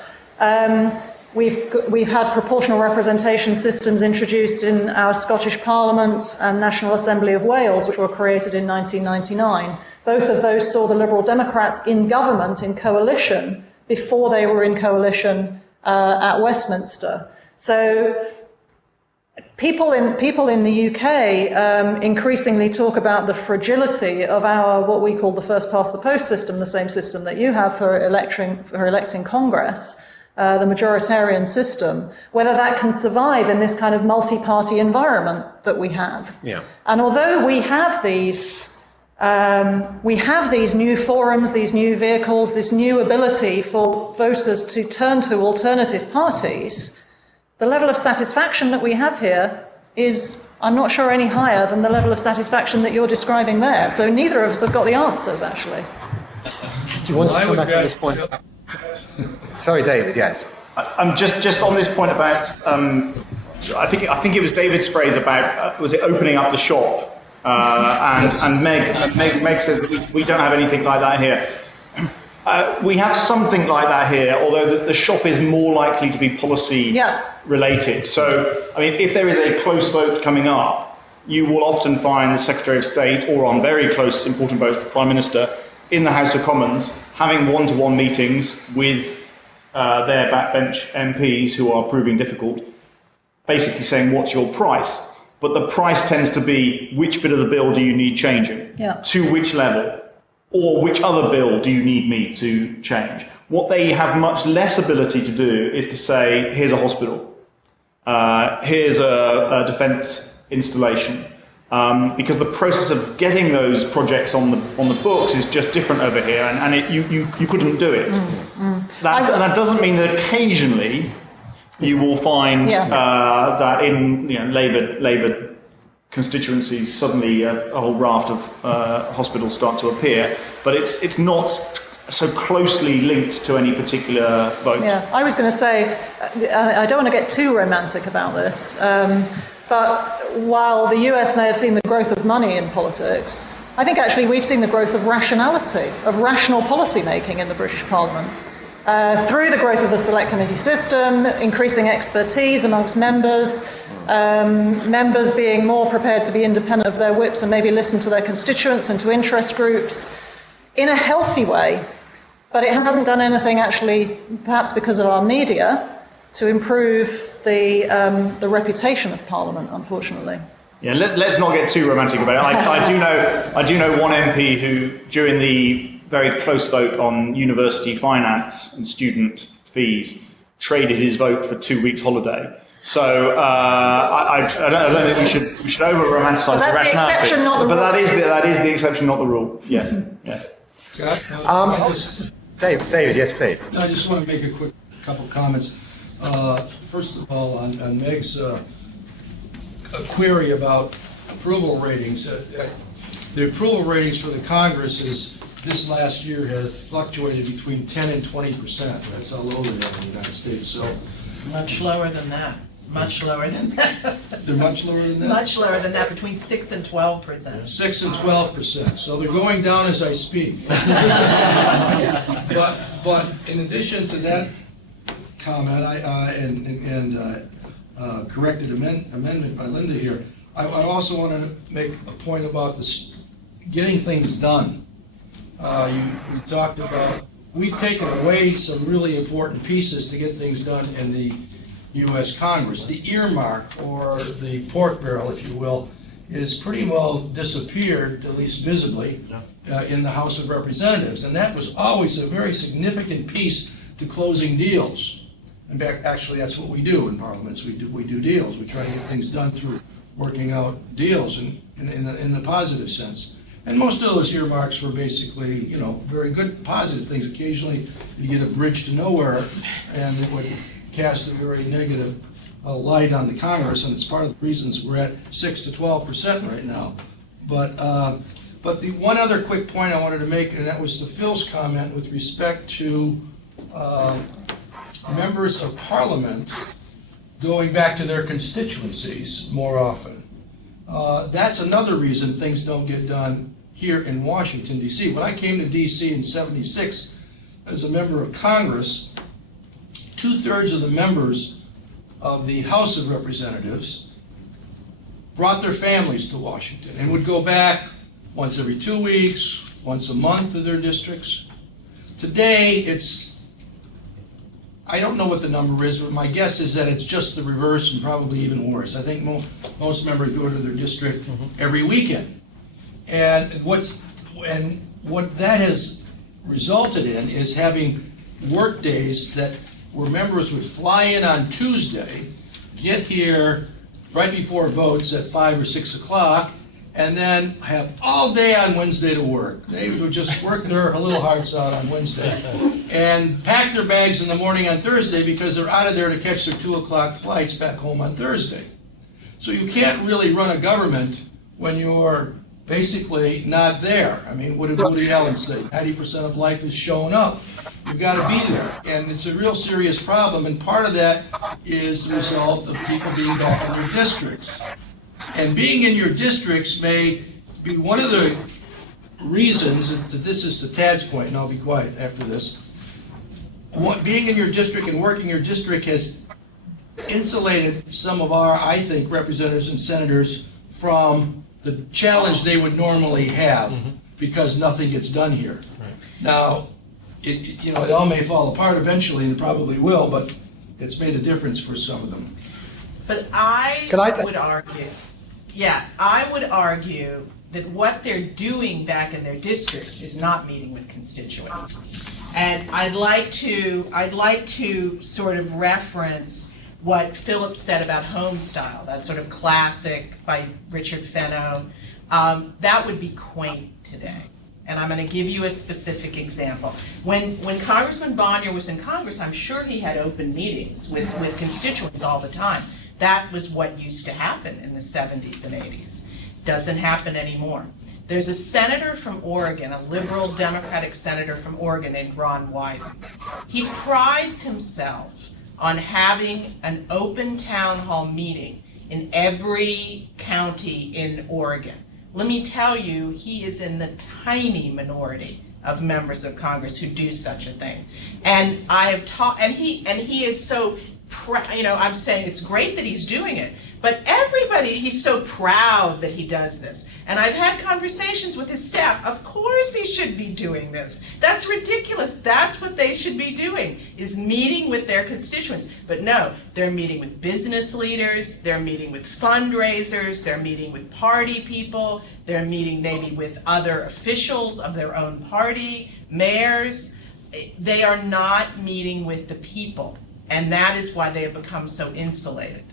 We've had proportional representation systems introduced in our Scottish Parliament and National Assembly of Wales, which were created in 1999. Both of those saw the Liberal Democrats in government, in coalition, before they were in coalition at Westminster. So people in the UK increasingly talk about the fragility of our, what we call the first past the post system, the same system that you have for electing Congress. The majoritarian system, whether that can survive in this kind of multi-party environment that we have. Yeah. And although we have these new forums, these new vehicles, this new ability for voters to turn to alternative parties, the level of satisfaction that we have here is, I'm not sure, any higher than the level of satisfaction that you're describing there. So neither of us have got the answers, actually. Do you want to come back on this point? Sorry, David, yes. I'm just on this point about, I think it was David's phrase about, was it opening up the shop? And Meg says that we don't have anything like that here. We have something like that here, although the shop is more likely to be policy related. So, I mean, if there is a close vote coming up, you will often find the Secretary of State, or on very close, important votes, the Prime Minister, in the House of Commons, having one-to-one meetings with their backbench MPs who are proving difficult, basically saying, what's your price? But the price tends to be, which bit of the bill do you need changing? To which level? Or which other bill do you need me to change? What they have much less ability to do is to say, here's a hospital, here's a defence installation. Because the process of getting those projects on the books is just different over here, and you couldn't do it. That doesn't mean that occasionally you will find that in Labour constituencies suddenly a whole raft of hospitals start to appear, but it's not so closely linked to any particular vote. Yeah, I was going to say, I don't want to get too romantic about this. But while the US may have seen the growth of money in politics, I think actually we've seen the growth of rationality, of rational policy making in the British Parliament. Through the growth of the select committee system, increasing expertise amongst members, members being more prepared to be independent of their whips and maybe listen to their constituents and to interest groups in a healthy way. But it hasn't done anything actually, perhaps because of our media, to improve the reputation of Parliament, unfortunately. Yeah, let's not get too romantic about it. I do know one MP who, during the very close vote on university finance and student fees, traded his vote for 2 weeks holiday. So I don't think we should over romanticise the rationality. That's the exception, not the rule. But that is the exception, not the rule. Yes. Yes. David, yes, please. I just want to make a quick couple comments. First of all, on Meg's query about approval ratings, the approval ratings for the Congress is this last year has fluctuated between 10 and 20%. That's how low they are in the United States. So much lower than that. Much lower than that. They're much lower than that? Much lower than that, between 6 and 12%. 6 and 12%. So they're going down as I speak. But in addition to that comment, corrected amendment by Linda here, I also want to make a point about this getting things done. We talked about we've taken away some really important pieces to get things done in the U.S. Congress. The earmark, or the pork barrel, if you will, is pretty well disappeared, at least visibly, in the House of Representatives. And that was always a very significant piece to closing deals. In fact, actually, that's what we do in parliaments. We do deals. We try to get things done through working out deals in the positive sense. And most of those earmarks were basically, you know, very good positive things. Occasionally, you get a bridge to nowhere, and it would cast a very negative light on the Congress, and it's part of the reasons we're at 6 to 12% right now. But the one other quick point I wanted to make, and that was to Phil's comment with respect to members of Parliament going back to their constituencies more often. That's another reason things don't get done here in Washington, D.C. When I came to D.C. in '76 as a member of Congress, 2/3 of the members of the House of Representatives brought their families to Washington and would go back once every 2 weeks, once a month to their districts. Today, I don't know what the number is, but my guess is that it's just the reverse and probably even worse. I think most members go to their district every weekend. And what that has resulted in is having work days where members would fly in on Tuesday, get here right before votes at 5 or 6 o'clock, and then have all day on Wednesday to work. They would just work their little hearts out on Wednesday and pack their bags in the morning on Thursday because they're out of there to catch their 2 o'clock flights back home on Thursday. So you can't really run a government when you're basically not there. I mean, what did Woody Allen say? 90% of life is showing up. You've got to be there. And it's a real serious problem, and part of that is the result of people being back in their districts. And being in your districts may be one of the reasons, and this is to Tad's point, and I'll be quiet after this, being in your district and working your district has insulated some of our, I think, representatives and senators from the challenge they would normally have because nothing gets done here. Right. Now, it all may fall apart eventually, and it probably will, but it's made a difference for some of them. But I would argue that what they're doing back in their districts is not meeting with constituents. And I'd like to sort of reference what Philip said about home style, that sort of classic by Richard Fenno. That would be quaint today. And I'm going to give you a specific example. When Congressman Bonnier was in Congress, I'm sure he had open meetings with constituents all the time. That was what used to happen in the 70s and 80s. Doesn't happen anymore. There's a senator from Oregon, a liberal Democratic senator from Oregon named Ron Wyden. He prides himself on having an open town hall meeting in every county in Oregon. Let me tell you, he is in the tiny minority of members of Congress who do such a thing. And I have taught, and he is so, I'm saying it's great that he's doing it, but he's so proud that he does this. And I've had conversations with his staff. Of course he should be doing this. That's ridiculous. That's what they should be doing, is meeting with their constituents. But no, they're meeting with business leaders, they're meeting with fundraisers, they're meeting with party people, they're meeting maybe with other officials of their own party, mayors. They are not meeting with the people. And that is why they have become so insulated.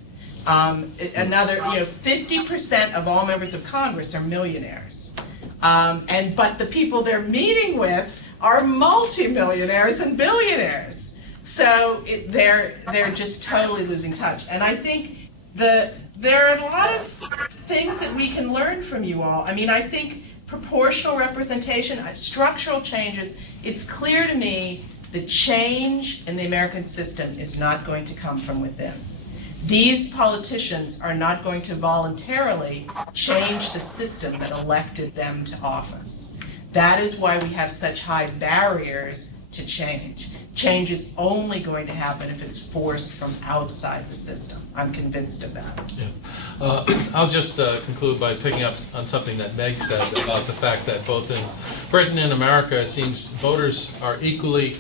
50% of all members of Congress are millionaires. But the people they're meeting with are multimillionaires and billionaires. So they're just totally losing touch. And I think there are a lot of things that we can learn from you all. I mean, I think proportional representation, structural changes, it's clear to me that change in the American system is not going to come from within. These politicians are not going to voluntarily change the system that elected them to office. That is why we have such high barriers to change. change is only going to happen if it's forced from outside the system. I'm convinced of that. Yeah. I'll just conclude by picking up on something that Meg said about the fact that both in Britain and America, it seems voters are equally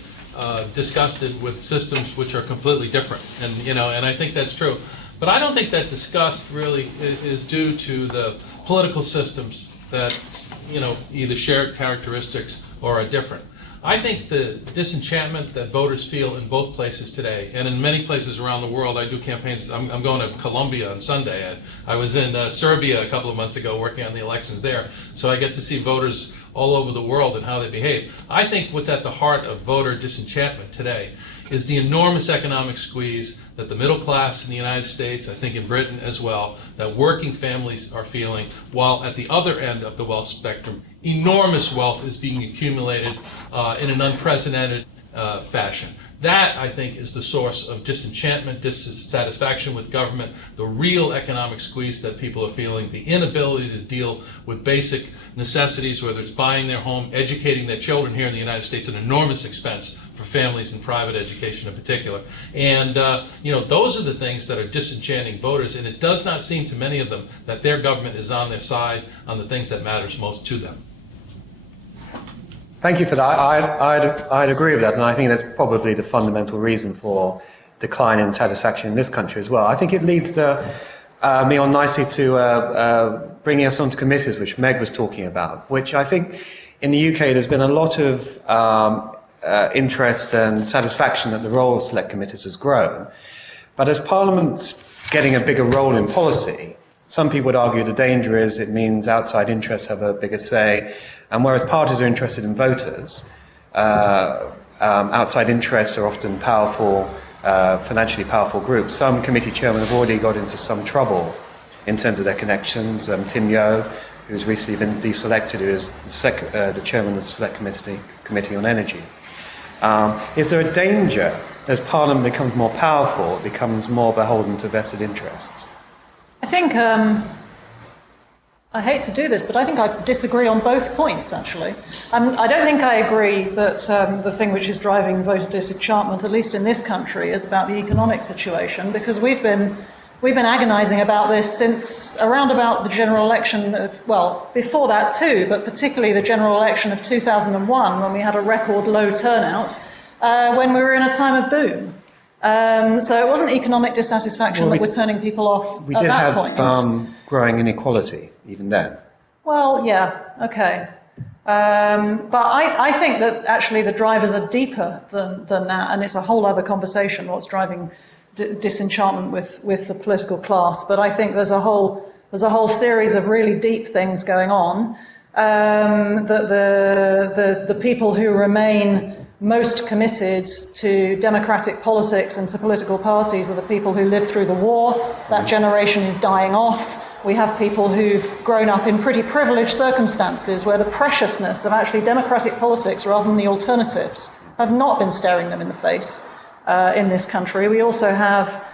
disgusted with systems which are completely different, and I think that's true. But I don't think that disgust really is due to the political systems that either share characteristics or are different. I think the disenchantment that voters feel in both places today, and in many places around the world. I do campaigns. I'm going to Colombia on Sunday. And I was in Serbia a couple of months ago working on the elections there, so I get to see voters all over the world and how they behave. I think what's at the heart of voter disenchantment today is the enormous economic squeeze that the middle class in the United States, I think in Britain as well, that working families are feeling, while at the other end of the wealth spectrum, enormous wealth is being accumulated in an unprecedented fashion. That, I think, is the source of disenchantment, dissatisfaction with government, the real economic squeeze that people are feeling, the inability to deal with basic necessities, whether it's buying their home, educating their children here in the United States, an enormous expense for families in private education in particular. And, those are the things that are disenchanting voters, and it does not seem to many of them that their government is on their side on the things that matters most to them. Thank you for that. I'd agree with that, and I think that's probably the fundamental reason for decline in satisfaction in this country as well. I think it leads me on nicely to bringing us onto committees, which Meg was talking about, which I think in the UK there's been a lot of interest and satisfaction that the role of select committees has grown. But as Parliament's getting a bigger role in policy, some people would argue the danger is it means outside interests have a bigger say, and whereas parties are interested in voters, outside interests are often powerful, financially powerful groups. Some committee chairmen have already got into some trouble in terms of their connections. Tim Yeo, who's recently been deselected, who is the chairman of the Select Committee on Energy. Is there a danger as Parliament becomes more powerful, it becomes more beholden to vested interests? I think, I hate to do this, but I think I disagree on both points, actually. I don't think I agree that the thing which is driving voter disenchantment, at least in this country, is about the economic situation, because we've been agonising about this since around about the general election before that too, but particularly the general election of 2001, when we had a record low turnout, when we were in a time of boom. So it wasn't economic dissatisfaction that we're turning people off at that point. We did have growing inequality even then. Well, yeah, okay. But I think that actually the drivers are deeper than that, and it's a whole other conversation what's driving disenchantment with the political class. But I think there's a whole series of really deep things going on. That the people who remain most committed to democratic politics and to political parties are the people who lived through the war. That generation is dying off. We have people who've grown up in pretty privileged circumstances where the preciousness of actually democratic politics rather than the alternatives have not been staring them in the face in this country. We also have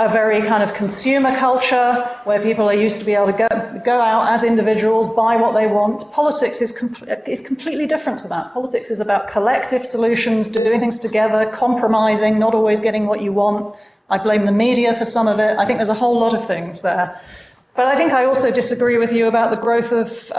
a very kind of consumer culture where people are used to be able to go out as individuals, buy what they want. Politics is completely different to that. Politics is about collective solutions, doing things together, compromising, not always getting what you want. I blame the media for some of it. I think there's a whole lot of things there. But I think I also disagree with you about the growth of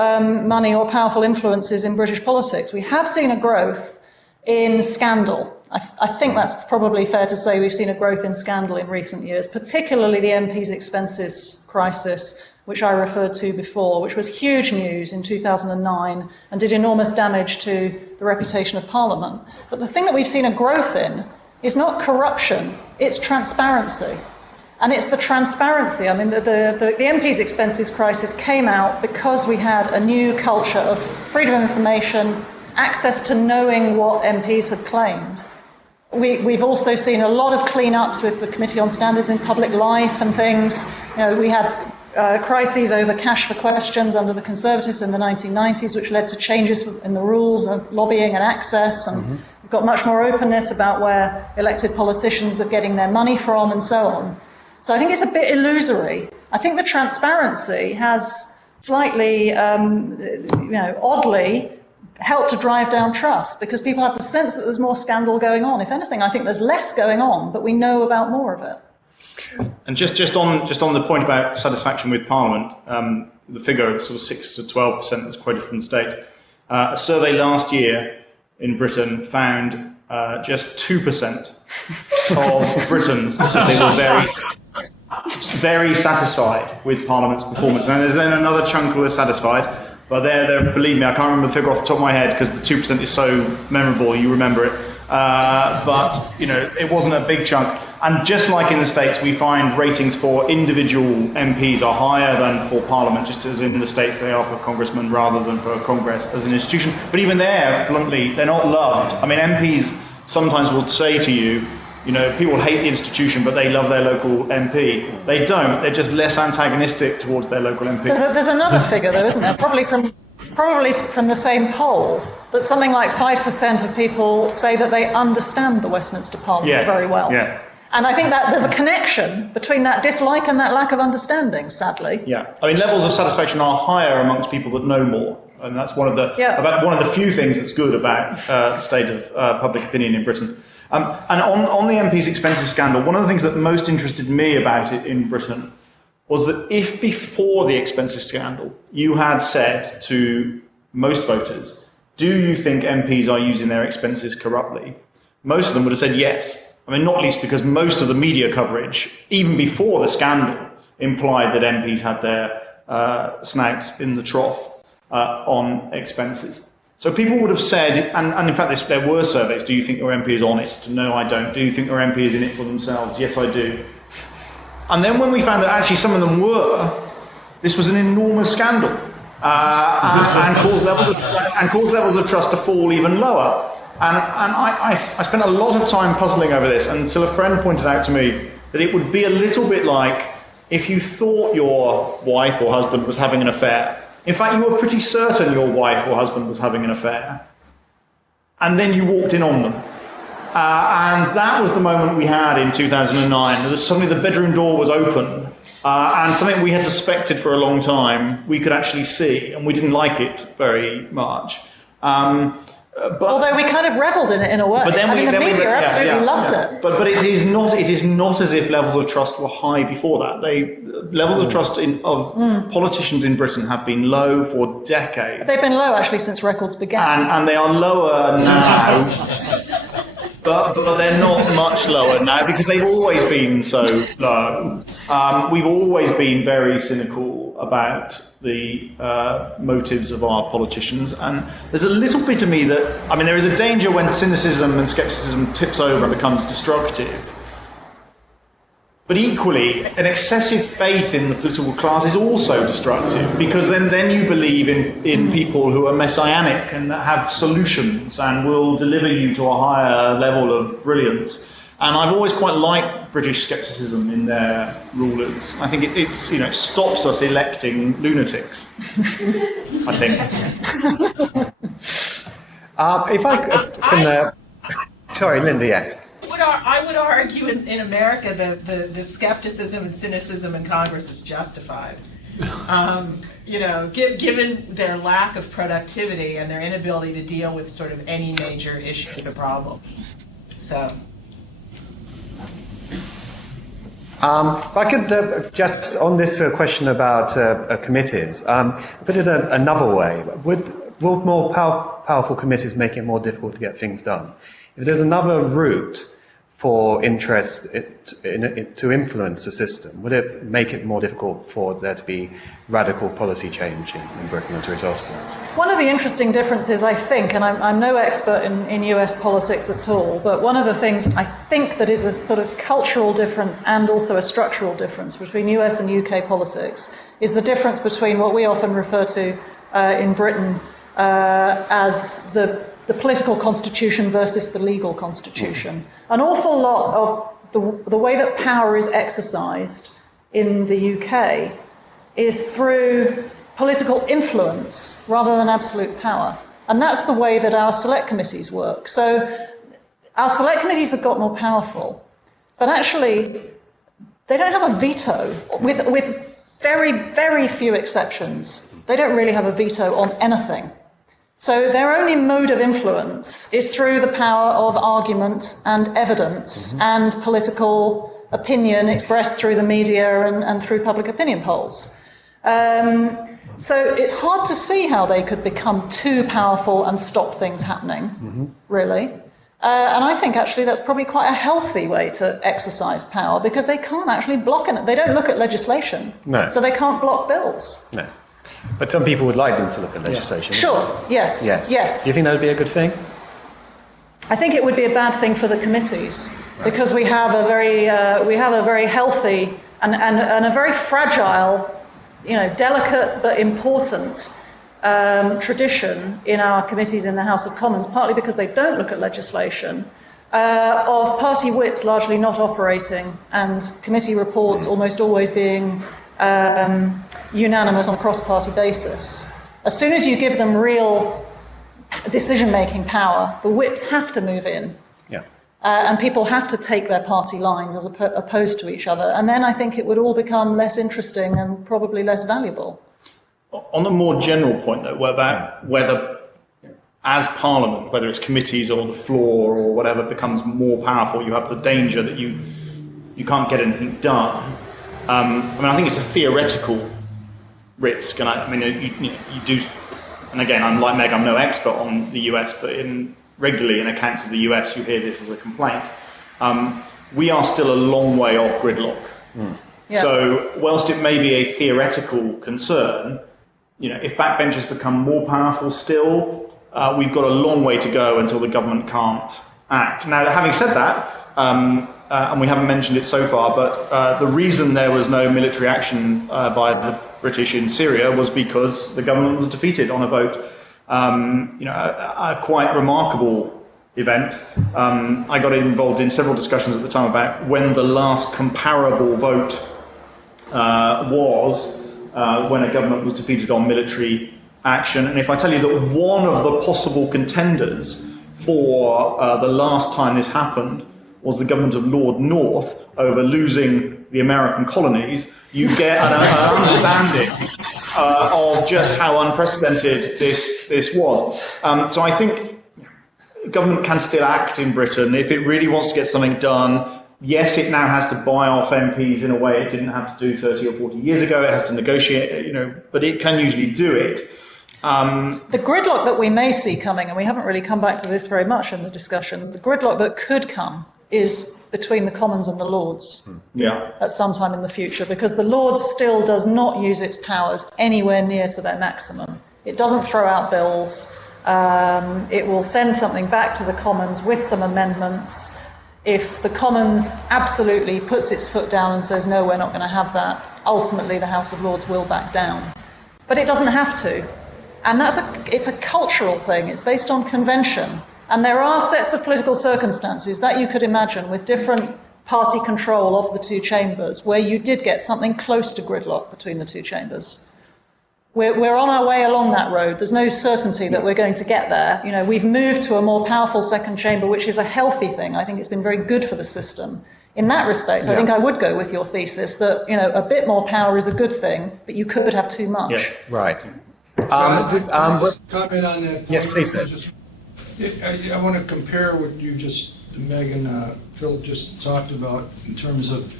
money or powerful influences in British politics. We have seen a growth in scandal. I think that's probably fair to say. We've seen a growth in scandal in recent years, particularly the MP's expenses crisis, which I referred to before, which was huge news in 2009 and did enormous damage to the reputation of Parliament. But the thing that we've seen a growth in is not corruption, it's transparency. And it's the transparency. I mean, the MP's expenses crisis came out because we had a new culture of freedom of information, access to knowing what MPs had claimed. We've also seen a lot of clean-ups with the Committee on Standards in Public Life and things. We had crises over cash for questions under the Conservatives in the 1990s, which led to changes in the rules of lobbying and access, and we've got much more openness about where elected politicians are getting their money from and so on. So I think it's a bit illusory. I think the transparency has slightly, oddly, help to drive down trust, because people have the sense that there's more scandal going on. If anything, I think there's less going on, but we know about more of it. And just on the point about satisfaction with Parliament, the figure of sort of 6 to 12% was quoted from the States. A survey last year in Britain found just 2% of Britons said they were very satisfied with Parliament's performance. And there's then another chunk who are satisfied, but believe me, I can't remember the figure off the top of my head because the 2% is so memorable, you remember it. But it wasn't a big chunk. And just like in the States, we find ratings for individual MPs are higher than for Parliament, just as in the States they are for congressmen rather than for Congress as an institution. But even there, bluntly, they're not loved. I mean, MPs sometimes will say to you, people hate the institution, but they love their local MP. They don't. They're just less antagonistic towards their local MP. There's another figure, though, isn't there? Probably from the same poll, that something like 5% of people say that they understand the Westminster Parliament very well. Yes. And I think that there's a connection between that dislike and that lack of understanding, sadly. Yeah. I mean, levels of satisfaction are higher amongst people that know more. And that's one of the few things that's good about the state of public opinion in Britain. And on the MP's expenses scandal, one of the things that most interested me about it in Britain was that if before the expenses scandal you had said to most voters, do you think MPs are using their expenses corruptly? Most of them would have said yes. I mean, not least because most of the media coverage, even before the scandal, implied that MPs had their snouts in the trough on expenses. So people would have said, and in fact there were surveys, do you think your MP is honest? No, I don't. Do you think your MP is in it for themselves? Yes, I do. And then when we found that actually some of them were, this was an enormous scandal and caused levels of trust to fall even lower. And I spent a lot of time puzzling over this until a friend pointed out to me that it would be a little bit like if you thought your wife or husband was having an affair. In fact, you were pretty certain your wife or husband was having an affair, and then you walked in on them. And that was the moment we had in 2009. Suddenly the bedroom door was open, and something we had suspected for a long time we could actually see, and we didn't like it very much. Although we kind of revelled in it in a way. The media absolutely loved it. But it is not as if levels of trust were high before that. Levels of trust of politicians in Britain have been low for decades. They've been low actually since records began. And they are lower now. But they're not much lower now because they've always been so low. We've always been very cynical about the motives of our politicians, and there's a little bit of me that, there is a danger when cynicism and scepticism tips over and becomes destructive. But equally, an excessive faith in the political class is also destructive, because then you believe in people who are messianic and that have solutions and will deliver you to a higher level of brilliance. And I've always quite liked British scepticism in their rulers. I think it stops us electing lunatics, I think. If I sorry, Linda, yes. I would argue in America the skepticism and cynicism in Congress is justified. Given their lack of productivity and their inability to deal with sort of any major issues or problems. So. If I could just, on this question about committees, put it another way. Will more powerful committees make it more difficult to get things done? If there's another route for interest to influence the system, would it make it more difficult for there to be radical policy change in Britain as a result of that? One of the interesting differences, I think, and I'm no expert in US politics at all, but one of the things I think that is a sort of cultural difference and also a structural difference between US and UK politics is the difference between what we often refer to in Britain as the political constitution versus the legal constitution. An awful lot of the way that power is exercised in the UK is through political influence rather than absolute power. And that's the way that our select committees work. So our select committees have got more powerful, but actually they don't have a veto, with very, very few exceptions. They don't really have a veto on anything. So their only mode of influence is through the power of argument and evidence and political opinion expressed through the media and through public opinion polls. So it's hard to see how they could become too powerful and stop things happening, really. And I think actually that's probably quite a healthy way to exercise power, because they can't actually block it. They don't look at legislation, so they can't block bills. No. But some people would like them to look at legislation. Sure, yes. Do you think that would be a good thing? I think it would be a bad thing for the committees, because we have a very healthy and a very fragile, delicate but important tradition in our committees in the House of Commons, partly because they don't look at legislation, of party whips largely not operating and committee reports almost always being unanimous on a cross-party basis. As soon as you give them real decision-making power, the whips have to move in. And people have to take their party lines as opposed to each other. And then I think it would all become less interesting and probably less valuable. On a more general point, though, about whether, as Parliament, whether it's committees or the floor or whatever, becomes more powerful, you have the danger that you can't get anything done. I think it's a theoretical risk, and you do. And again, I'm like Meg, I'm no expert on the US, but regularly in accounts of the US, you hear this as a complaint. We are still a long way off gridlock. So, whilst it may be a theoretical concern, if backbenchers become more powerful still, we've got a long way to go until the government can't act. Now, having said that, and we haven't mentioned it so far, but the reason there was no military action by the British in Syria was because the government was defeated on a vote. A quite remarkable event. I got involved in several discussions at the time about when the last comparable vote was when a government was defeated on military action. And if I tell you that one of the possible contenders for the last time this happened was the government of Lord North over losing the American colonies, you get an understanding of just how unprecedented this was. So I think government can still act in Britain if it really wants to get something done. Yes, it now has to buy off MPs in a way it didn't have to do 30 or 40 years ago. It has to negotiate, but it can usually do it. The gridlock that we may see coming, and we haven't really come back to this very much in the discussion, the gridlock that could come is between the Commons and the Lords at some time in the future, because the Lords still does not use its powers anywhere near to their maximum. It doesn't throw out bills. It will send something back to the Commons with some amendments. If the Commons absolutely puts its foot down and says, no, we're not going to have that, ultimately the House of Lords will back down. But it doesn't have to. And it's a cultural thing. It's based on convention. And there are sets of political circumstances that you could imagine with different party control of the two chambers where you did get something close to gridlock between the two chambers. We're on our way along that road. There's no certainty that we're going to get there. We've moved to a more powerful second chamber, which is a healthy thing. I think it's been very good for the system. In that respect, I think I would go with your thesis that, a bit more power is a good thing, but you could have too much. Yeah, right. Comment on that. Yes, please, sir. I want to compare what you Meg and Philip just talked about in terms of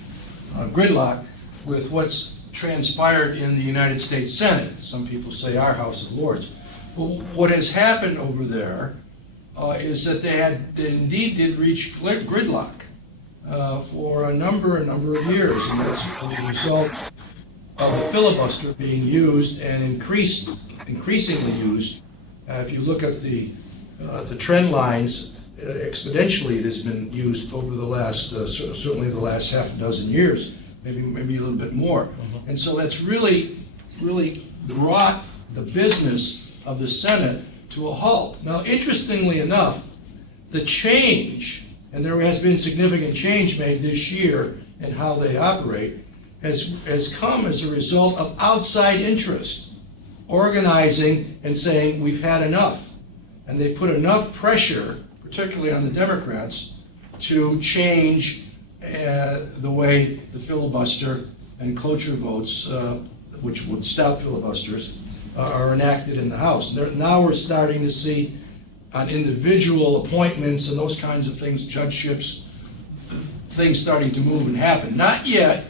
gridlock with what's transpired in the United States Senate. Some people say our House of Lords. Well, what has happened over there is that they indeed did reach gridlock for a number of years, and that's the result of the filibuster being used and increasingly used. If you look at the trend lines, exponentially it has been used over the last, certainly the last half a dozen years, maybe a little bit more. And so that's really brought the business of the Senate to a halt. Now, interestingly enough, the change, and there has been significant change made this year in how they operate, has come as a result of outside interest, organizing and saying, we've had enough. And they put enough pressure, particularly on the Democrats, to change the way the filibuster and cloture votes, which would stop filibusters, are enacted in the House. Now we're starting to see on individual appointments and those kinds of things, judgeships, things starting to move and happen. Not yet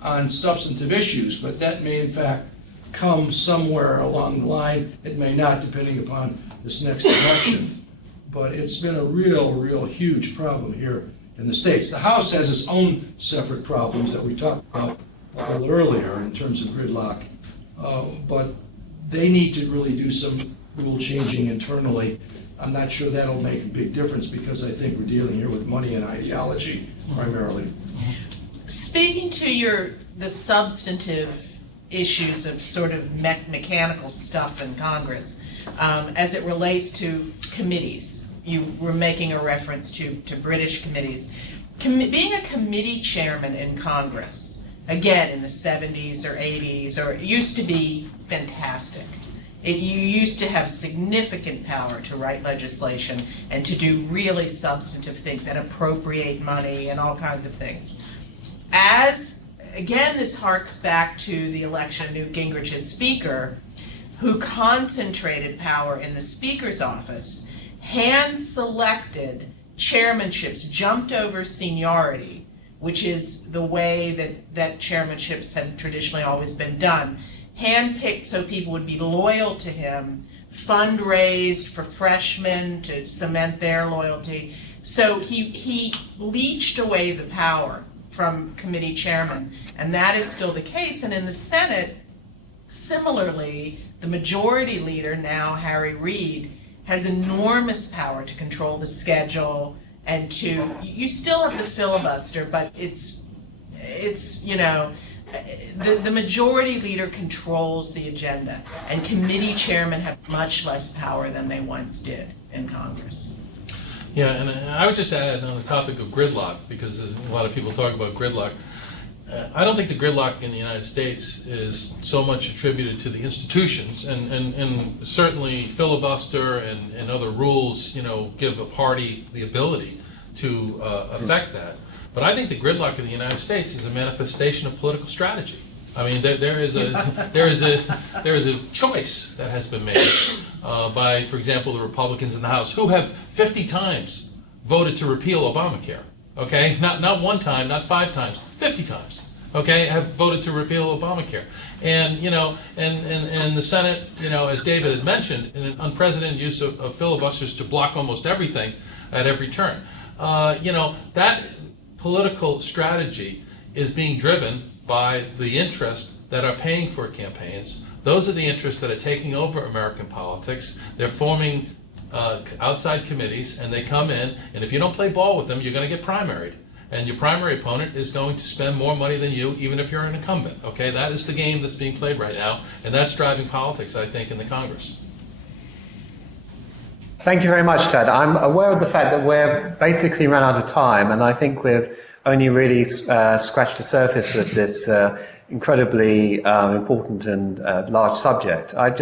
on substantive issues, but that may in fact come somewhere along the line. It may not, depending upon this next election. But it's been a real huge problem here in the States. The House has its own separate problems that we talked about a little earlier in terms of gridlock. But they need to really do some rule changing internally. I'm not sure that'll make a big difference because I think we're dealing here with money and ideology primarily. Speaking to the substantive issues of sort of mechanical stuff in Congress, as it relates to committees, you were making a reference to British committees. Being a committee chairman in Congress, again in the 70s or 80s, or it used to be fantastic. You used to have significant power to write legislation and to do really substantive things and appropriate money and all kinds of things. Again, this harks back to the election of Newt Gingrich as Speaker, who concentrated power in the Speaker's office, hand-selected chairmanships, jumped over seniority, which is the way that chairmanships had traditionally always been done, handpicked so people would be loyal to him, fundraised for freshmen to cement their loyalty. So he leached away the power from committee chairmen, and that is still the case. And in the Senate, similarly, the majority leader now, Harry Reid, has enormous power to control the schedule and you still have the filibuster, but it's the majority leader controls the agenda, and committee chairmen have much less power than they once did in Congress. Yeah, and I would just add on the topic of gridlock, because there's a lot of people talk about gridlock. I don't think the gridlock in the United States is so much attributed to the institutions, and certainly filibuster and other rules, give a party the ability to affect that. But I think the gridlock in the United States is a manifestation of political strategy. I mean, there is a choice that has been made by, for example, the Republicans in the House, who have 50 times voted to repeal Obamacare. Okay, not one time, not 5 times, 50 times. Okay, have voted to repeal Obamacare, and and the Senate, as David had mentioned, in an unprecedented use of filibusters to block almost everything at every turn. That political strategy is being driven by the interests that are paying for campaigns. Those are the interests that are taking over American politics. They're forming outside committees, and they come in, and if you don't play ball with them, you're going to get primaried. And your primary opponent is going to spend more money than you, even if you're an incumbent. Okay, that is the game that's being played right now, and that's driving politics, I think, in the Congress. Thank you very much, Ted. I'm aware of the fact that we're basically run out of time, and I think we've only really scratched the surface of this incredibly important and large subject. I'd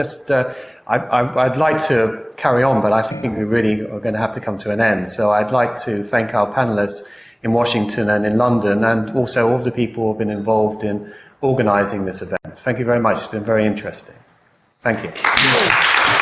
like to carry on, but I think we really are going to have to come to an end. So I'd like to thank our panelists in Washington and in London, and also all the people who have been involved in organizing this event. Thank you very much. It's been very interesting. Thank you.